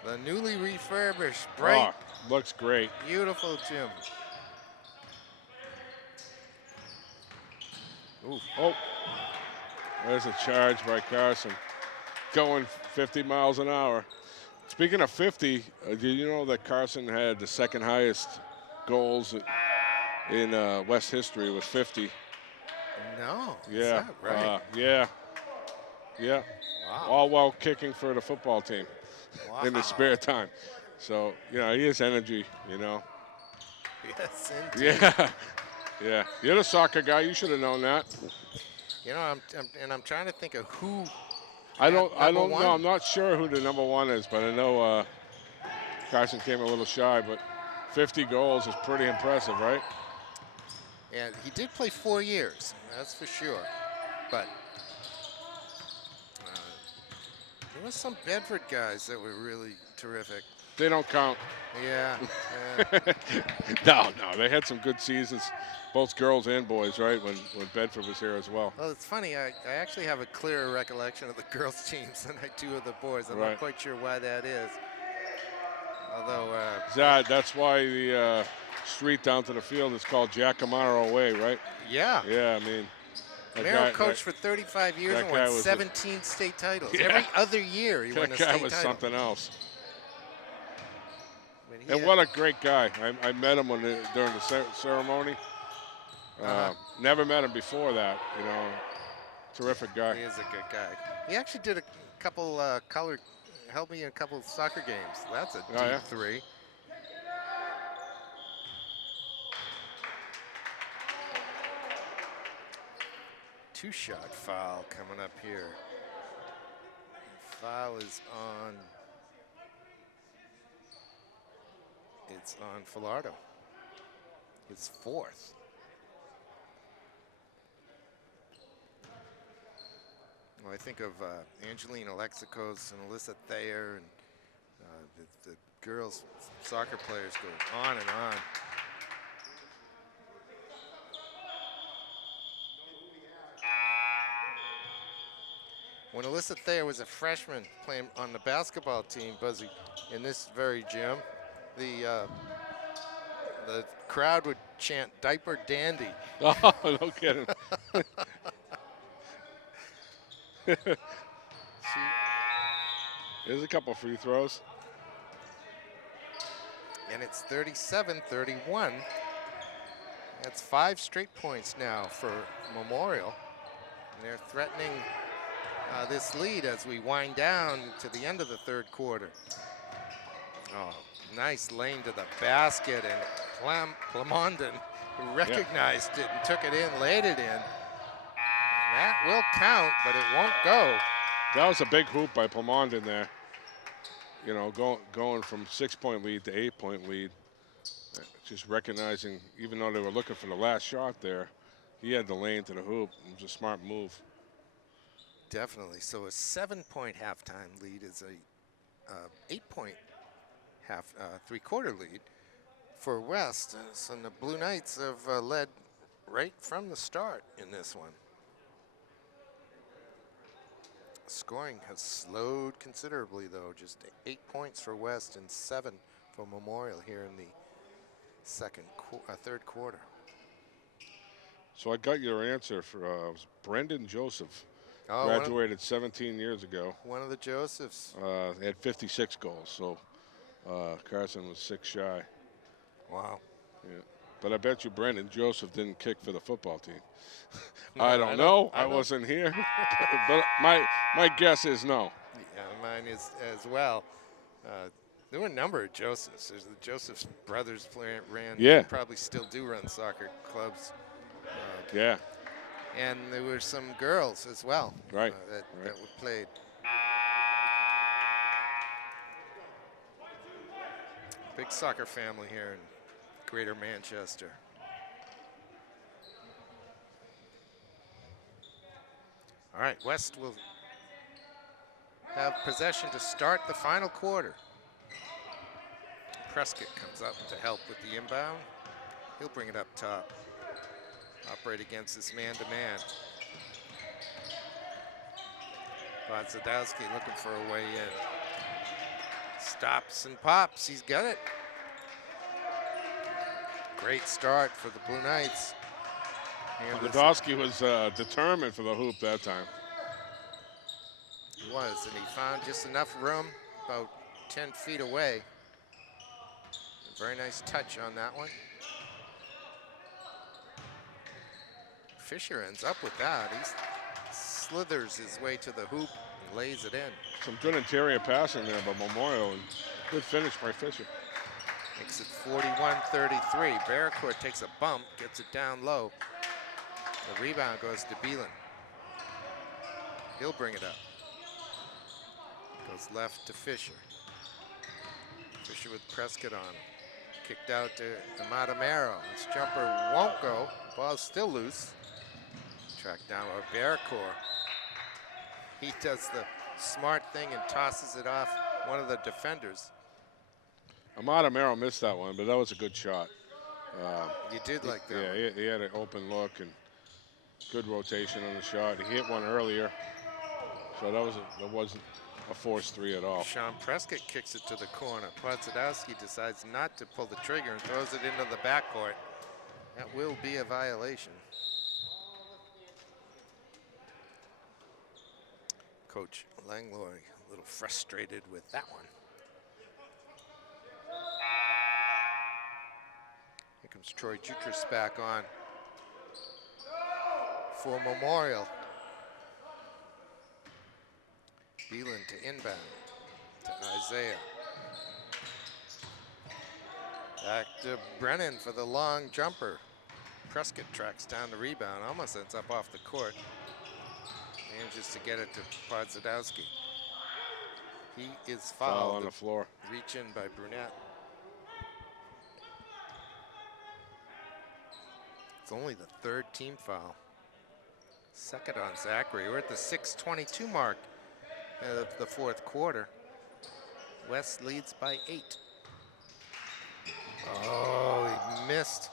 The newly refurbished, bright, looks great. Beautiful gym. Ooh. Oh, there's a charge by Carson. Going 50 miles an hour. Speaking of 50, do you know that Carson had the second highest goals in West history with 50? No. Yeah. Is that right? Yeah. Wow. All while kicking for the football team in his spare time. So, you know, he has energy, you know. Yes, indeed. Yeah. You're the soccer guy. You should have known that. You know, I'm trying to think of who. I don't know. I'm not sure who the number 1 is, but I know Carson came a little shy, but 50 goals is pretty impressive, right? And he did play 4 years, that's for sure. But there was some Bedford guys that were really terrific. They don't count. Yeah. No, they had some good seasons, both girls and boys, right, when Bedford was here as well. Well, it's funny. I actually have a clearer recollection of the girls' teams than I do of the boys. I'm not quite sure why that is. Although that's why the street down to the field is called Jack Amaro Way, right? Yeah. Yeah, I mean, Merrill coached for 35 years and won 17 state titles. Yeah. Every other year he won a state title. That guy was something else. And what a great guy. I met him during the ceremony. Never met him before that, you know. Terrific guy. He is a good guy. He actually did a couple helped me in a couple soccer games. That's a deep three. Two-shot foul coming up here. Foul is on. It's on Falardo. His fourth. Well, I think of Angeline Alexicos and Alyssa Thayer, and the girls soccer players go on and on. When Alyssa Thayer was a freshman playing on the basketball team, Buzzy, in this very gym, the crowd would chant "Diaper Dandy." Oh, no kidding. There's a couple free throws. And it's 37-31. That's 5 straight points now for Memorial. And they're threatening this lead as we wind down to the end of the third quarter. Oh, nice lane to the basket, and Plamondon recognized it and took it in, laid it in. That will count, but it won't go. That was a big hoop by Plamondon there. You know, going from 6-point lead to 8-point lead. Just recognizing, even though they were looking for the last shot there, he had the lane to the hoop. It was a smart move. Definitely. So a 7-point halftime lead is a 8-point three-quarter lead for West. And the Blue Knights have led right from the start in this one. Scoring has slowed considerably, though. Just 8 points for West and 7 for Memorial here in the third quarter. So I got your answer for Brendan Joseph. Graduated 17 years ago. One of the Josephs. They had 56 goals, so Carson was 6 shy. Wow. Yeah. But I bet you Brendan Joseph didn't kick for the football team. No, I don't know. I wasn't here. But my guess is no. Yeah, mine is as well. There were a number of Josephs. There's the Joseph's brothers ran. Yeah. They probably still do run soccer clubs. Yeah. And there were some girls as well. Right. That played. Big soccer family here in Greater Manchester. All right, West will have possession to start the final quarter. Prescott comes up to help with the inbound. He'll bring it up top. Operate against this man-to-man. Zadowski looking for a way in. Stops and pops, he's got it. Great start for the Blue Knights. Zadowski was determined for the hoop that time. He was, and he found just enough room, about 10 feet away. A very nice touch on that one. Fisher ends up with that. He slithers his way to the hoop and lays it in. Some good interior passing there by Memorial, and good finish by Fisher. Makes it 41-33. Barracourt takes a bump, gets it down low. The rebound goes to Beelan. He'll bring it up. Goes left to Fisher. Fisher with Prescott on. Kicked out to Matamero. His jumper won't go. Ball's still loose. Tracked down by Barracourt. He does the smart thing and tosses it off one of the defenders. Matamero missed that one, but that was a good shot. You did like that. Yeah, he had an open look and good rotation on the shot. He hit one earlier, so that wasn't a forced 3 at all. Sean Prescott kicks it to the corner. Podzadowski decides not to pull the trigger and throws it into the backcourt. That will be a violation. Coach Langlois a little frustrated with that one. Here comes Troy Jutras back on for Memorial. Beelan to inbound to Isaiah. Back to Brennan for the long jumper. Prescott tracks down the rebound, almost ends up off the court. Manages to get it to Podzadowski. He is fouled. Foul on the floor. Reach in by Brunette. It's only the third team foul. Second on Zachary. We're at the 6:22 mark of the fourth quarter. West leads by 8. Oh, he missed.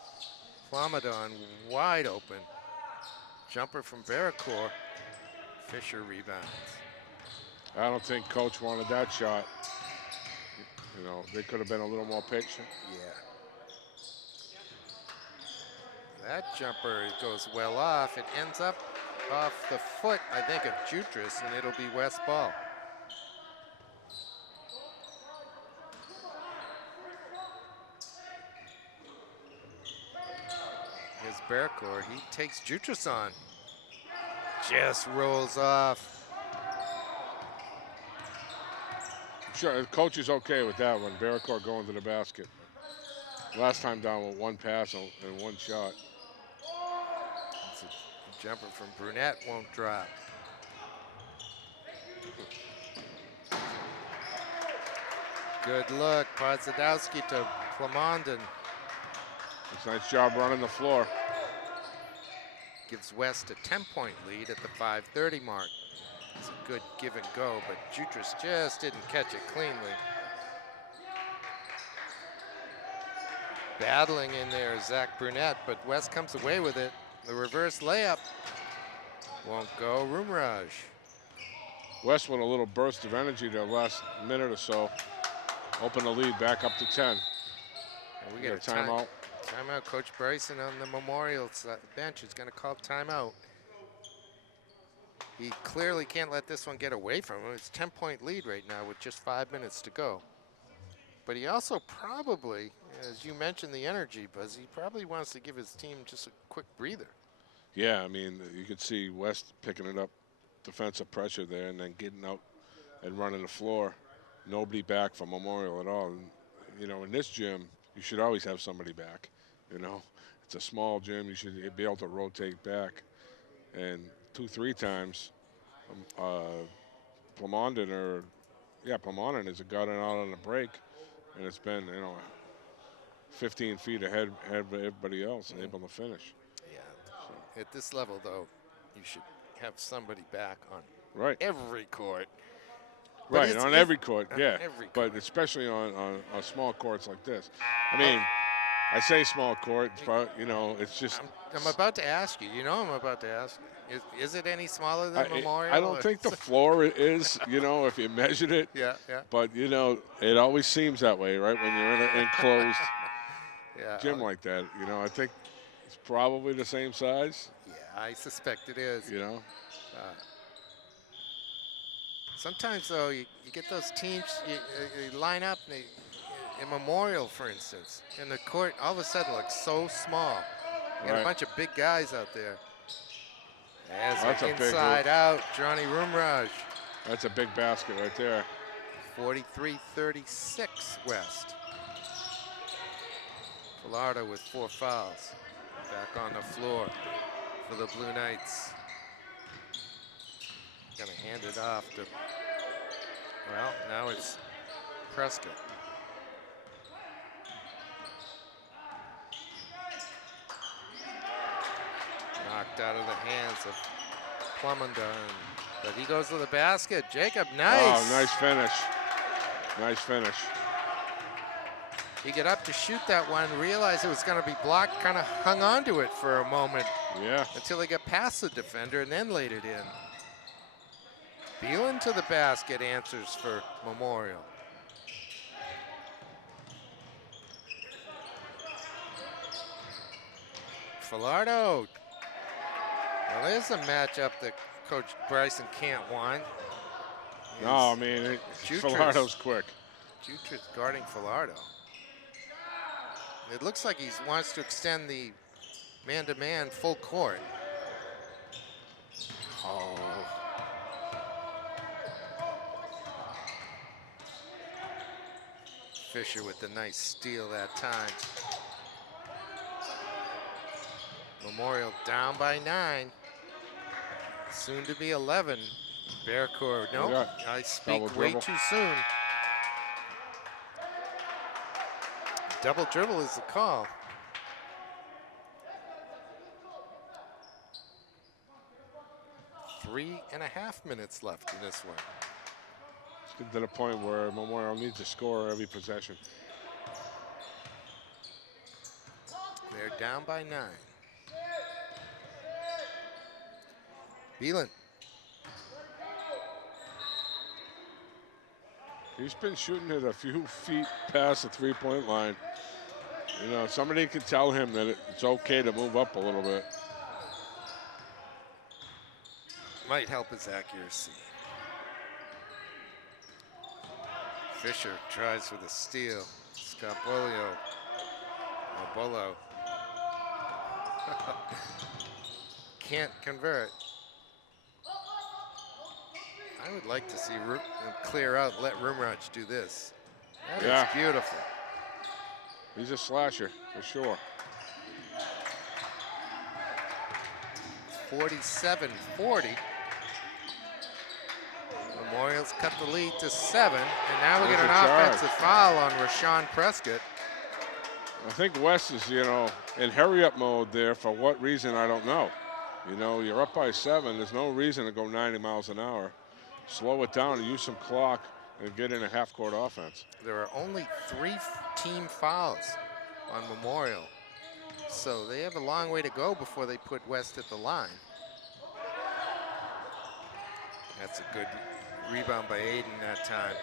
Flamadon wide open. Jumper from Barracourt. Fisher rebounds. I don't think Coach wanted that shot. You know, they could have been a little more patient. Yeah. That jumper goes well off. It ends up off the foot, I think, of Jutras, and it'll be West ball. Here's Barracourt. He takes Jutras on. Just rolls off. I'm sure the coach is okay with that one. Barracourt going to the basket. Last time down with one pass and one shot. It's a jumper from Brunette won't drop. Good look. Podzadowski to Plamondon. It's a nice job running the floor. Gives West a 10-point lead at the 5:30 mark. It's a good give and go, but Jutras just didn't catch it cleanly. Battling in there is Zach Brunette, but West comes away with it. The reverse layup won't go. Rumraj. West with a little burst of energy the last minute or so. Open the lead back up to 10. And we get a timeout. Timeout. Coach Bryson on the Memorial bench is going to call timeout. He clearly can't let this one get away from him. It's a 10-point lead right now with just 5 minutes to go. But he also probably, as you mentioned the energy, Buzz, he probably wants to give his team just a quick breather. Yeah, I mean, you could see West picking it up, defensive pressure there, and then getting out and running the floor. Nobody back from Memorial at all. And, you know, in this gym, you should always have somebody back. You know, it's a small gym. You should be able to rotate back. And 2-3 times, Plamondon has gotten out on the break, and it's been, you know, 15 feet ahead of everybody else and able to finish. Yeah. So. At this level, though, you should have somebody back on every court. Right, on every court, yeah. But especially on small courts like this. I mean, I say small court, but, you know, it's just. I'm about to ask you. You know I'm about to ask you. Is it any smaller than Memorial? I don't think the floor is, you know, if you measured it. Yeah. But, you know, it always seems that way, right, when you're in an enclosed gym like that. You know, I think it's probably the same size. Yeah, I suspect it is. You know? Sometimes, though, you get those teams, you line up, and in Memorial, for instance, and the court all of a sudden looks so small. You got a bunch of big guys out there. As inside out, Johnny Rumraj. That's a big basket right there. 43-36 West. Falardo with 4 fouls. Back on the floor for the Blue Knights. Gonna hand it off to, well, now it's Prescott. Knocked out of the hands of Plamondon, but he goes to the basket. Jacob, nice. Oh, nice finish. Nice finish. He got up to shoot that one, realized it was going to be blocked, kind of hung on to it for a moment. Yeah. Until he got past the defender and then laid it in. Beelan to the basket, answers for Memorial. Falardo. Well, there's a matchup that Coach Bryson can't want. No, I mean, Falardo's quick. Jutras guarding Falardo. It looks like he wants to extend the man-to-man full court. Oh. Fisher with the nice steal that time. Memorial down by 9. Soon to be 11. Bearcore, nope, I speak way too soon. Double dribble is the call. 3.5 minutes left in this one. It's getting to the point where Memorial needs to score every possession. They're down by 9. Beelan. He's been shooting it a few feet past the three-point line. You know, somebody could tell him that it's okay to move up a little bit. Might help his accuracy. Fisher tries for the steal. Scapolio. Bolo. Can't convert. I would like to see him clear out, let Rumraj do this. That is beautiful. He's a slasher, for sure. 47-40. Memorial's cut the lead to 7, and now we get an offensive foul on Rashawn Prescott. I think West is, you know, in hurry-up mode there. For what reason, I don't know. You know, you're up by 7. There's no reason to go 90 miles an hour. Slow it down and use some clock and get in a half-court offense. There are only 3 team fouls on Memorial, so they have a long way to go before they put West at the line. That's a good rebound by Aiden that time.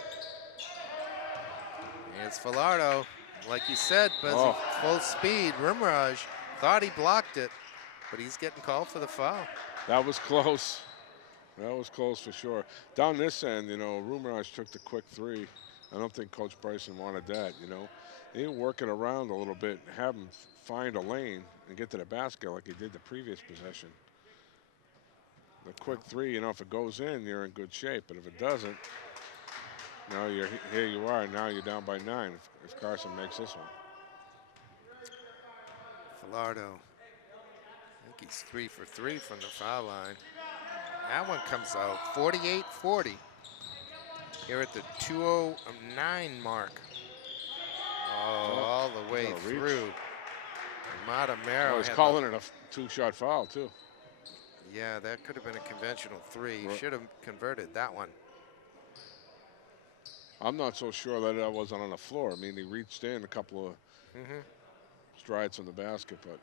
It's Falardo, like you said, but full speed. Rumraj thought he blocked it, but he's getting called for the foul. That was close. That was close for sure. Down this end, you know, Rumraj took the quick 3. I don't think Coach Bryson wanted that, you know. They didn't work it around a little bit, have him find a lane and get to the basket like he did the previous possession. The quick 3, you know, if it goes in, you're in good shape. But if it doesn't, now here you are. Now you're down by 9 if Carson makes this one. Falardo, I think he's 3 for 3 from the foul line. That one comes out 48-40 here at the 2:09 mark. Oh, all the way through. Matamero. He's calling it a 2-shot foul, too. Yeah, that could have been a conventional 3. Should have converted that one. I'm not so sure that wasn't on the floor. I mean, he reached in a couple of strides from the basket, but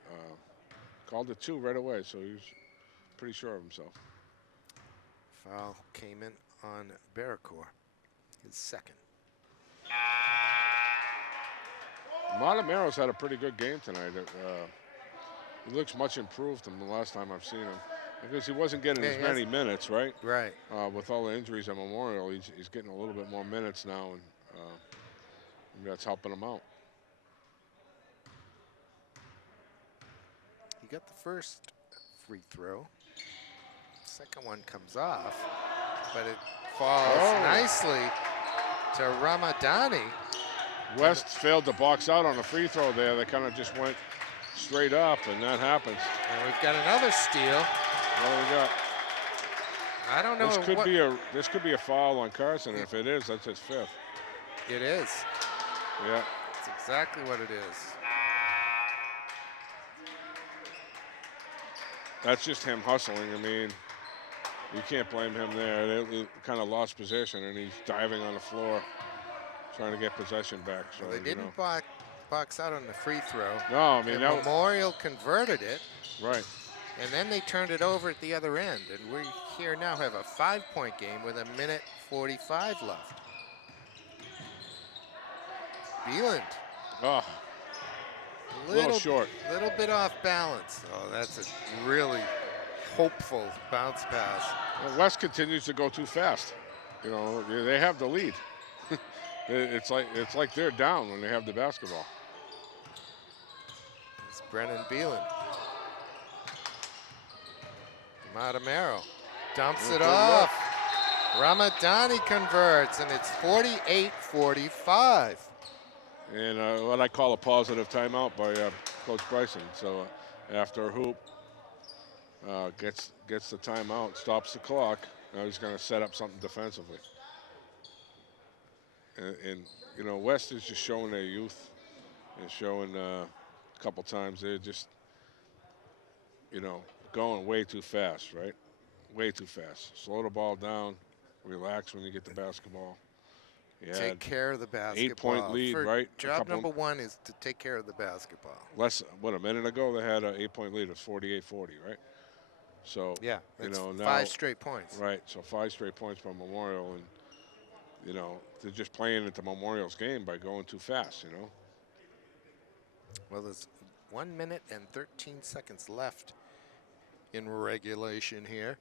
called it 2 right away, so he was pretty sure of himself. Foul came in on Bearcore, his second. Matamero's had a pretty good game tonight. He looks much improved from the last time I've seen him. Because he wasn't getting as many minutes, right? Right. With all the injuries at Memorial, he's getting a little bit more minutes now, and that's helping him out. He got the first free throw. Second one comes off, but it falls nicely to Ramadani. West failed to box out on the free throw there. They kind of just went straight up, and that happens. And we've got another steal. What do we got? I don't know. This could be a foul on Carson. If it is, that's his 5th. It is. Yeah. That's exactly what it is. That's just him hustling. I mean, you can't blame him there. They kind of lost possession, and he's diving on the floor, trying to get possession back. So well, they didn't box out on the free throw. No, I mean, Memorial converted it. Right. And then they turned it over at the other end. And we here now have a 5-point game with 1:45 left. Beeland. Oh, a little short. Little bit off balance. Oh, that's a really hopeful bounce pass. Well, West continues to go too fast. You know, they have the lead. It's like they're down when they have the basketball. It's Brennan Beelan. Matamero dumps it off. Ramadani converts, and it's 48-45. And what I call a positive timeout by Coach Bryson. So after a hoop, gets the timeout, stops the clock. Now he's going to set up something defensively. And you know, West is just showing their youth and showing a couple times they're just, you know, going way too fast, right? Way too fast. Slow the ball down. Relax when you get the basketball. Take care of the basketball. 8-point lead, right? Job number one is to take care of the basketball. A minute ago they had an 8-point lead. It was 48-40, right? So yeah, you know, now 5 straight points. Right. So 5 straight points by Memorial, and you know they're just playing into Memorial's game by going too fast. You know. Well, there's 1 minute and 13 seconds left in regulation here.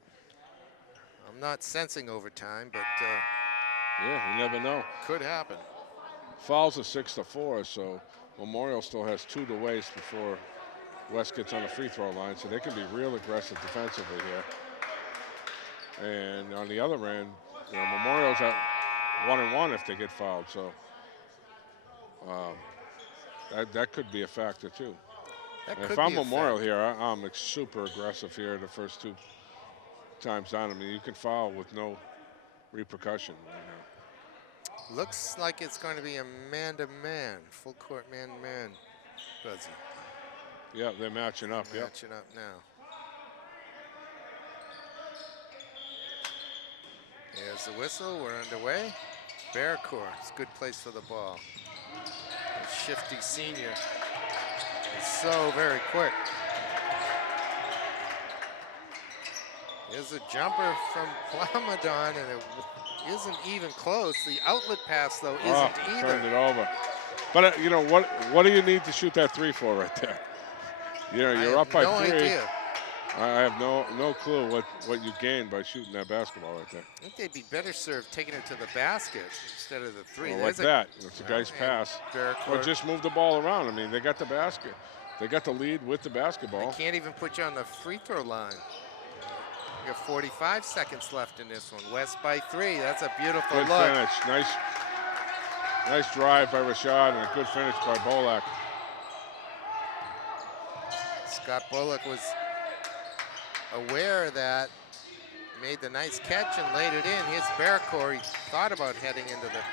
I'm not sensing overtime, but yeah, you never know. Could happen. Fouls are 6-4, so Memorial still has 2 to waste before West gets on the free throw line, so they can be real aggressive defensively here. And on the other end, you know, Memorial's at 1-1 if they get fouled, so that could be a factor too. If I'm Memorial here, I'm super aggressive here the first 2 times down. I mean, you can foul with no repercussion right now. Looks like it's going to be a man-to-man, full court man-to-man, Buzzy. Yeah, they're matching up. Matching up now. Here's the whistle. We're underway. Bearcourt. It's a good place for the ball. The shifty senior is so very quick. Here's a jumper from Plamadon, and it isn't even close. The outlet pass, though, isn't either. Turned it over. But you know what do you need to shoot that 3 for right there? You know, you're up by 3. Idea. I have no clue what you gained by shooting that basketball right there. I think they'd be better served taking it to the basket instead of the 3. Well, like that. It's a guy's pass. Or just move the ball around. I mean, they got the basket. They got the lead with the basketball. I can't even put you on the free throw line. You got 45 seconds left in this one. West by 3. That's a beautiful good look. Finish. Nice drive by Rashad and a good finish by Bolak. Scott Bullock was aware of that, made the nice catch and laid it in. Here's Bearcourt. He thought about heading into the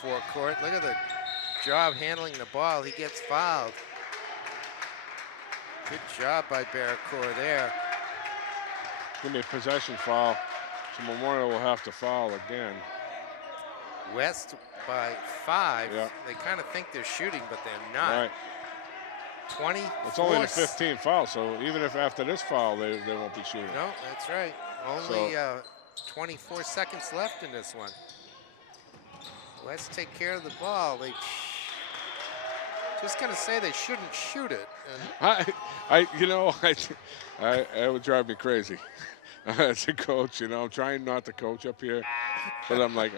forecourt. Look at the job handling the ball. He gets fouled. Good job by Bearcourt there. Give me a possession foul. So Memorial will have to foul again. West by 5. Yeah. They kind of think they're shooting, but they're not. Right. 20. It's only the 15th foul, so even if after this foul they won't be shooting. No, that's right. Only 24 seconds left in this one. West take care of the ball. They just gonna say they shouldn't shoot it. And It would drive me crazy as a coach. You know, I'm trying not to coach up here, but I'm like,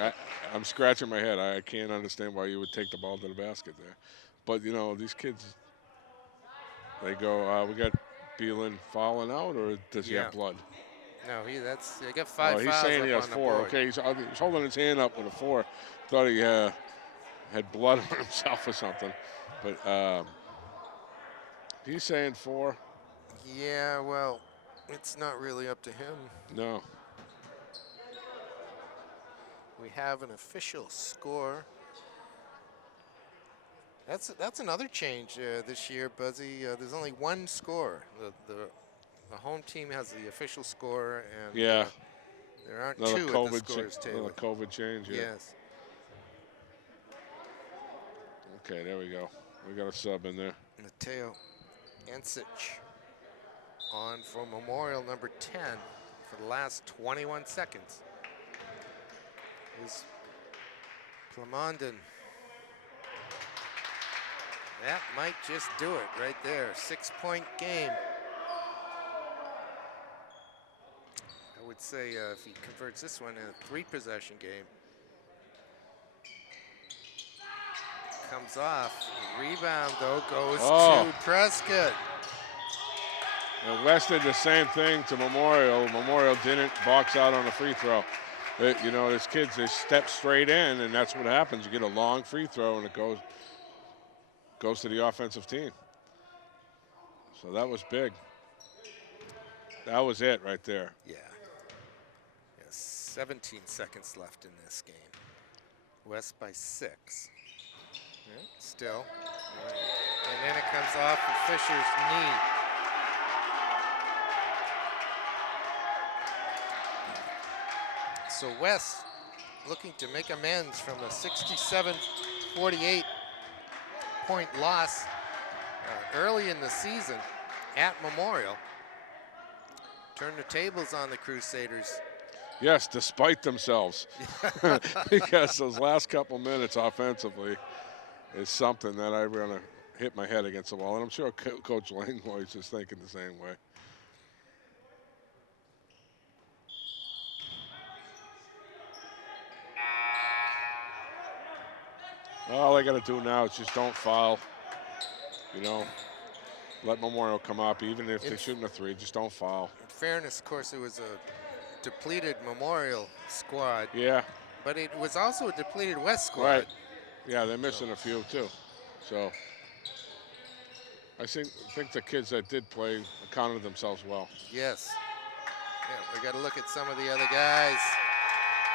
I'm scratching my head. I can't understand why you would take the ball to the basket there. But you know, these kids, they go, we got Beelan fouling out, or does he have blood? No, they got 5 fouls. He's saying up he has on the 4. board. Okay, he's holding his hand up with a 4. Thought he had blood on himself or something. But he's saying 4. Yeah, well, it's not really up to him. No. We have an official score. That's another change this year, Buzzy. There's only 1 score. The home team has the official score, and yeah, there aren't another 2 COVID at the scores table. Another COVID change. Yeah. Yes. Okay, there we go. We got a sub in there. Mateo Ensich on for Memorial, number 10, for the last 21 seconds. Is Plamondon. That might just do it right there. 6-point game. I would let's say if he converts this one in a 3-possession game. Comes off. Rebound, though, goes to Prescott. And West did the same thing to Memorial. Memorial didn't box out on the free throw. You know, these kids, they step straight in, and that's what happens. You get a long free throw, and it goes to the offensive team. So that was big. That was it right there. Yeah. 17 seconds left in this game. West by 6. Yeah, still. And then it comes off of Fisher's knee. So West looking to make amends from a 67-48 point loss early in the season at Memorial. Turn the tables on the Crusaders. Yes, despite themselves. Because those last couple minutes offensively is something that I'm going to hit my head against the wall. And I'm sure Coach Langlois is thinking the same way. All I got to do now is just don't foul. You know, let Memorial come up, even if they're shooting a 3, just don't foul. In fairness, of course, it was a depleted Memorial squad. Yeah. But it was also a depleted West squad. Right. Yeah, they're missing a few, too. So I think the kids that did play accounted themselves well. Yes. Yeah, we got to look at some of the other guys.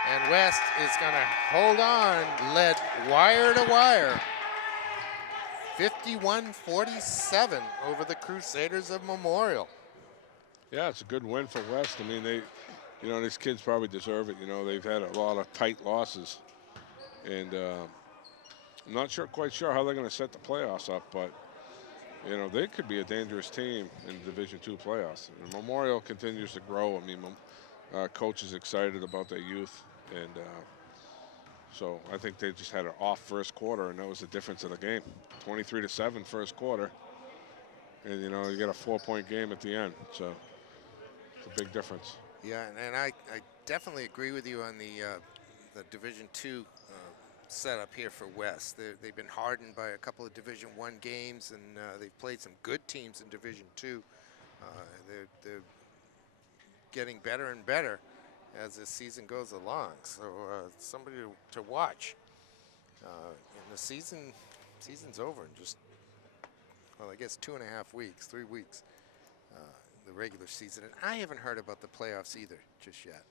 And West is going to hold on, led wire to wire. 51-47 over the Crusaders of Memorial. Yeah, it's a good win for West. I mean, you know, these kids probably deserve it. You know, they've had a lot of tight losses. And I'm not quite sure how they're going to set the playoffs up, but, you know, they could be a dangerous team in Division II playoffs. And Memorial continues to grow. I mean, coach is excited about their youth. And so I think they just had an off first quarter, and that was the difference in the game. 23-7 first quarter. And, you know, you get a 4-point game at the end. So it's a big difference. Yeah, and I definitely agree with you on the Division II setup here for West. They've been hardened by a couple of Division I games, and they've played some good teams in Division II. They're getting better and better as the season goes along. So somebody to watch. And the season's over in just, well, I guess 2.5 weeks, 3 weeks, the regular season. And I haven't heard about the playoffs either just yet.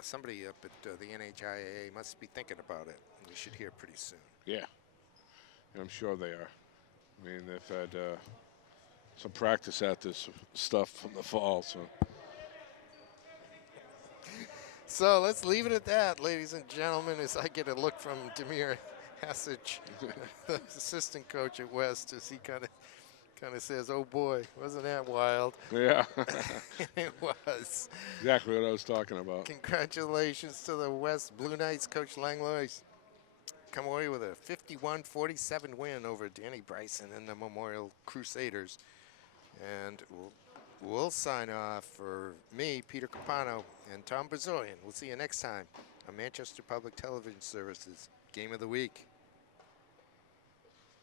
Somebody up at the NHIAA must be thinking about it. We should hear pretty soon. Yeah, I'm sure they are. I mean, they've had some practice at this stuff from the fall, so. So let's leave it at that, ladies and gentlemen, as I get a look from Demir Hasich, the assistant coach at West, as he kind of says, "Oh boy, wasn't that wild?" Yeah. It was. Exactly what I was talking about. Congratulations to the West Blue Knights, Coach Langlois. Come away with a 51-47 win over Danny Bryson and the Memorial Crusaders. And we'll sign off for me, Peter Capano, and Tom Brazoian. We'll see you next time on Manchester Public Television Services Game of the Week.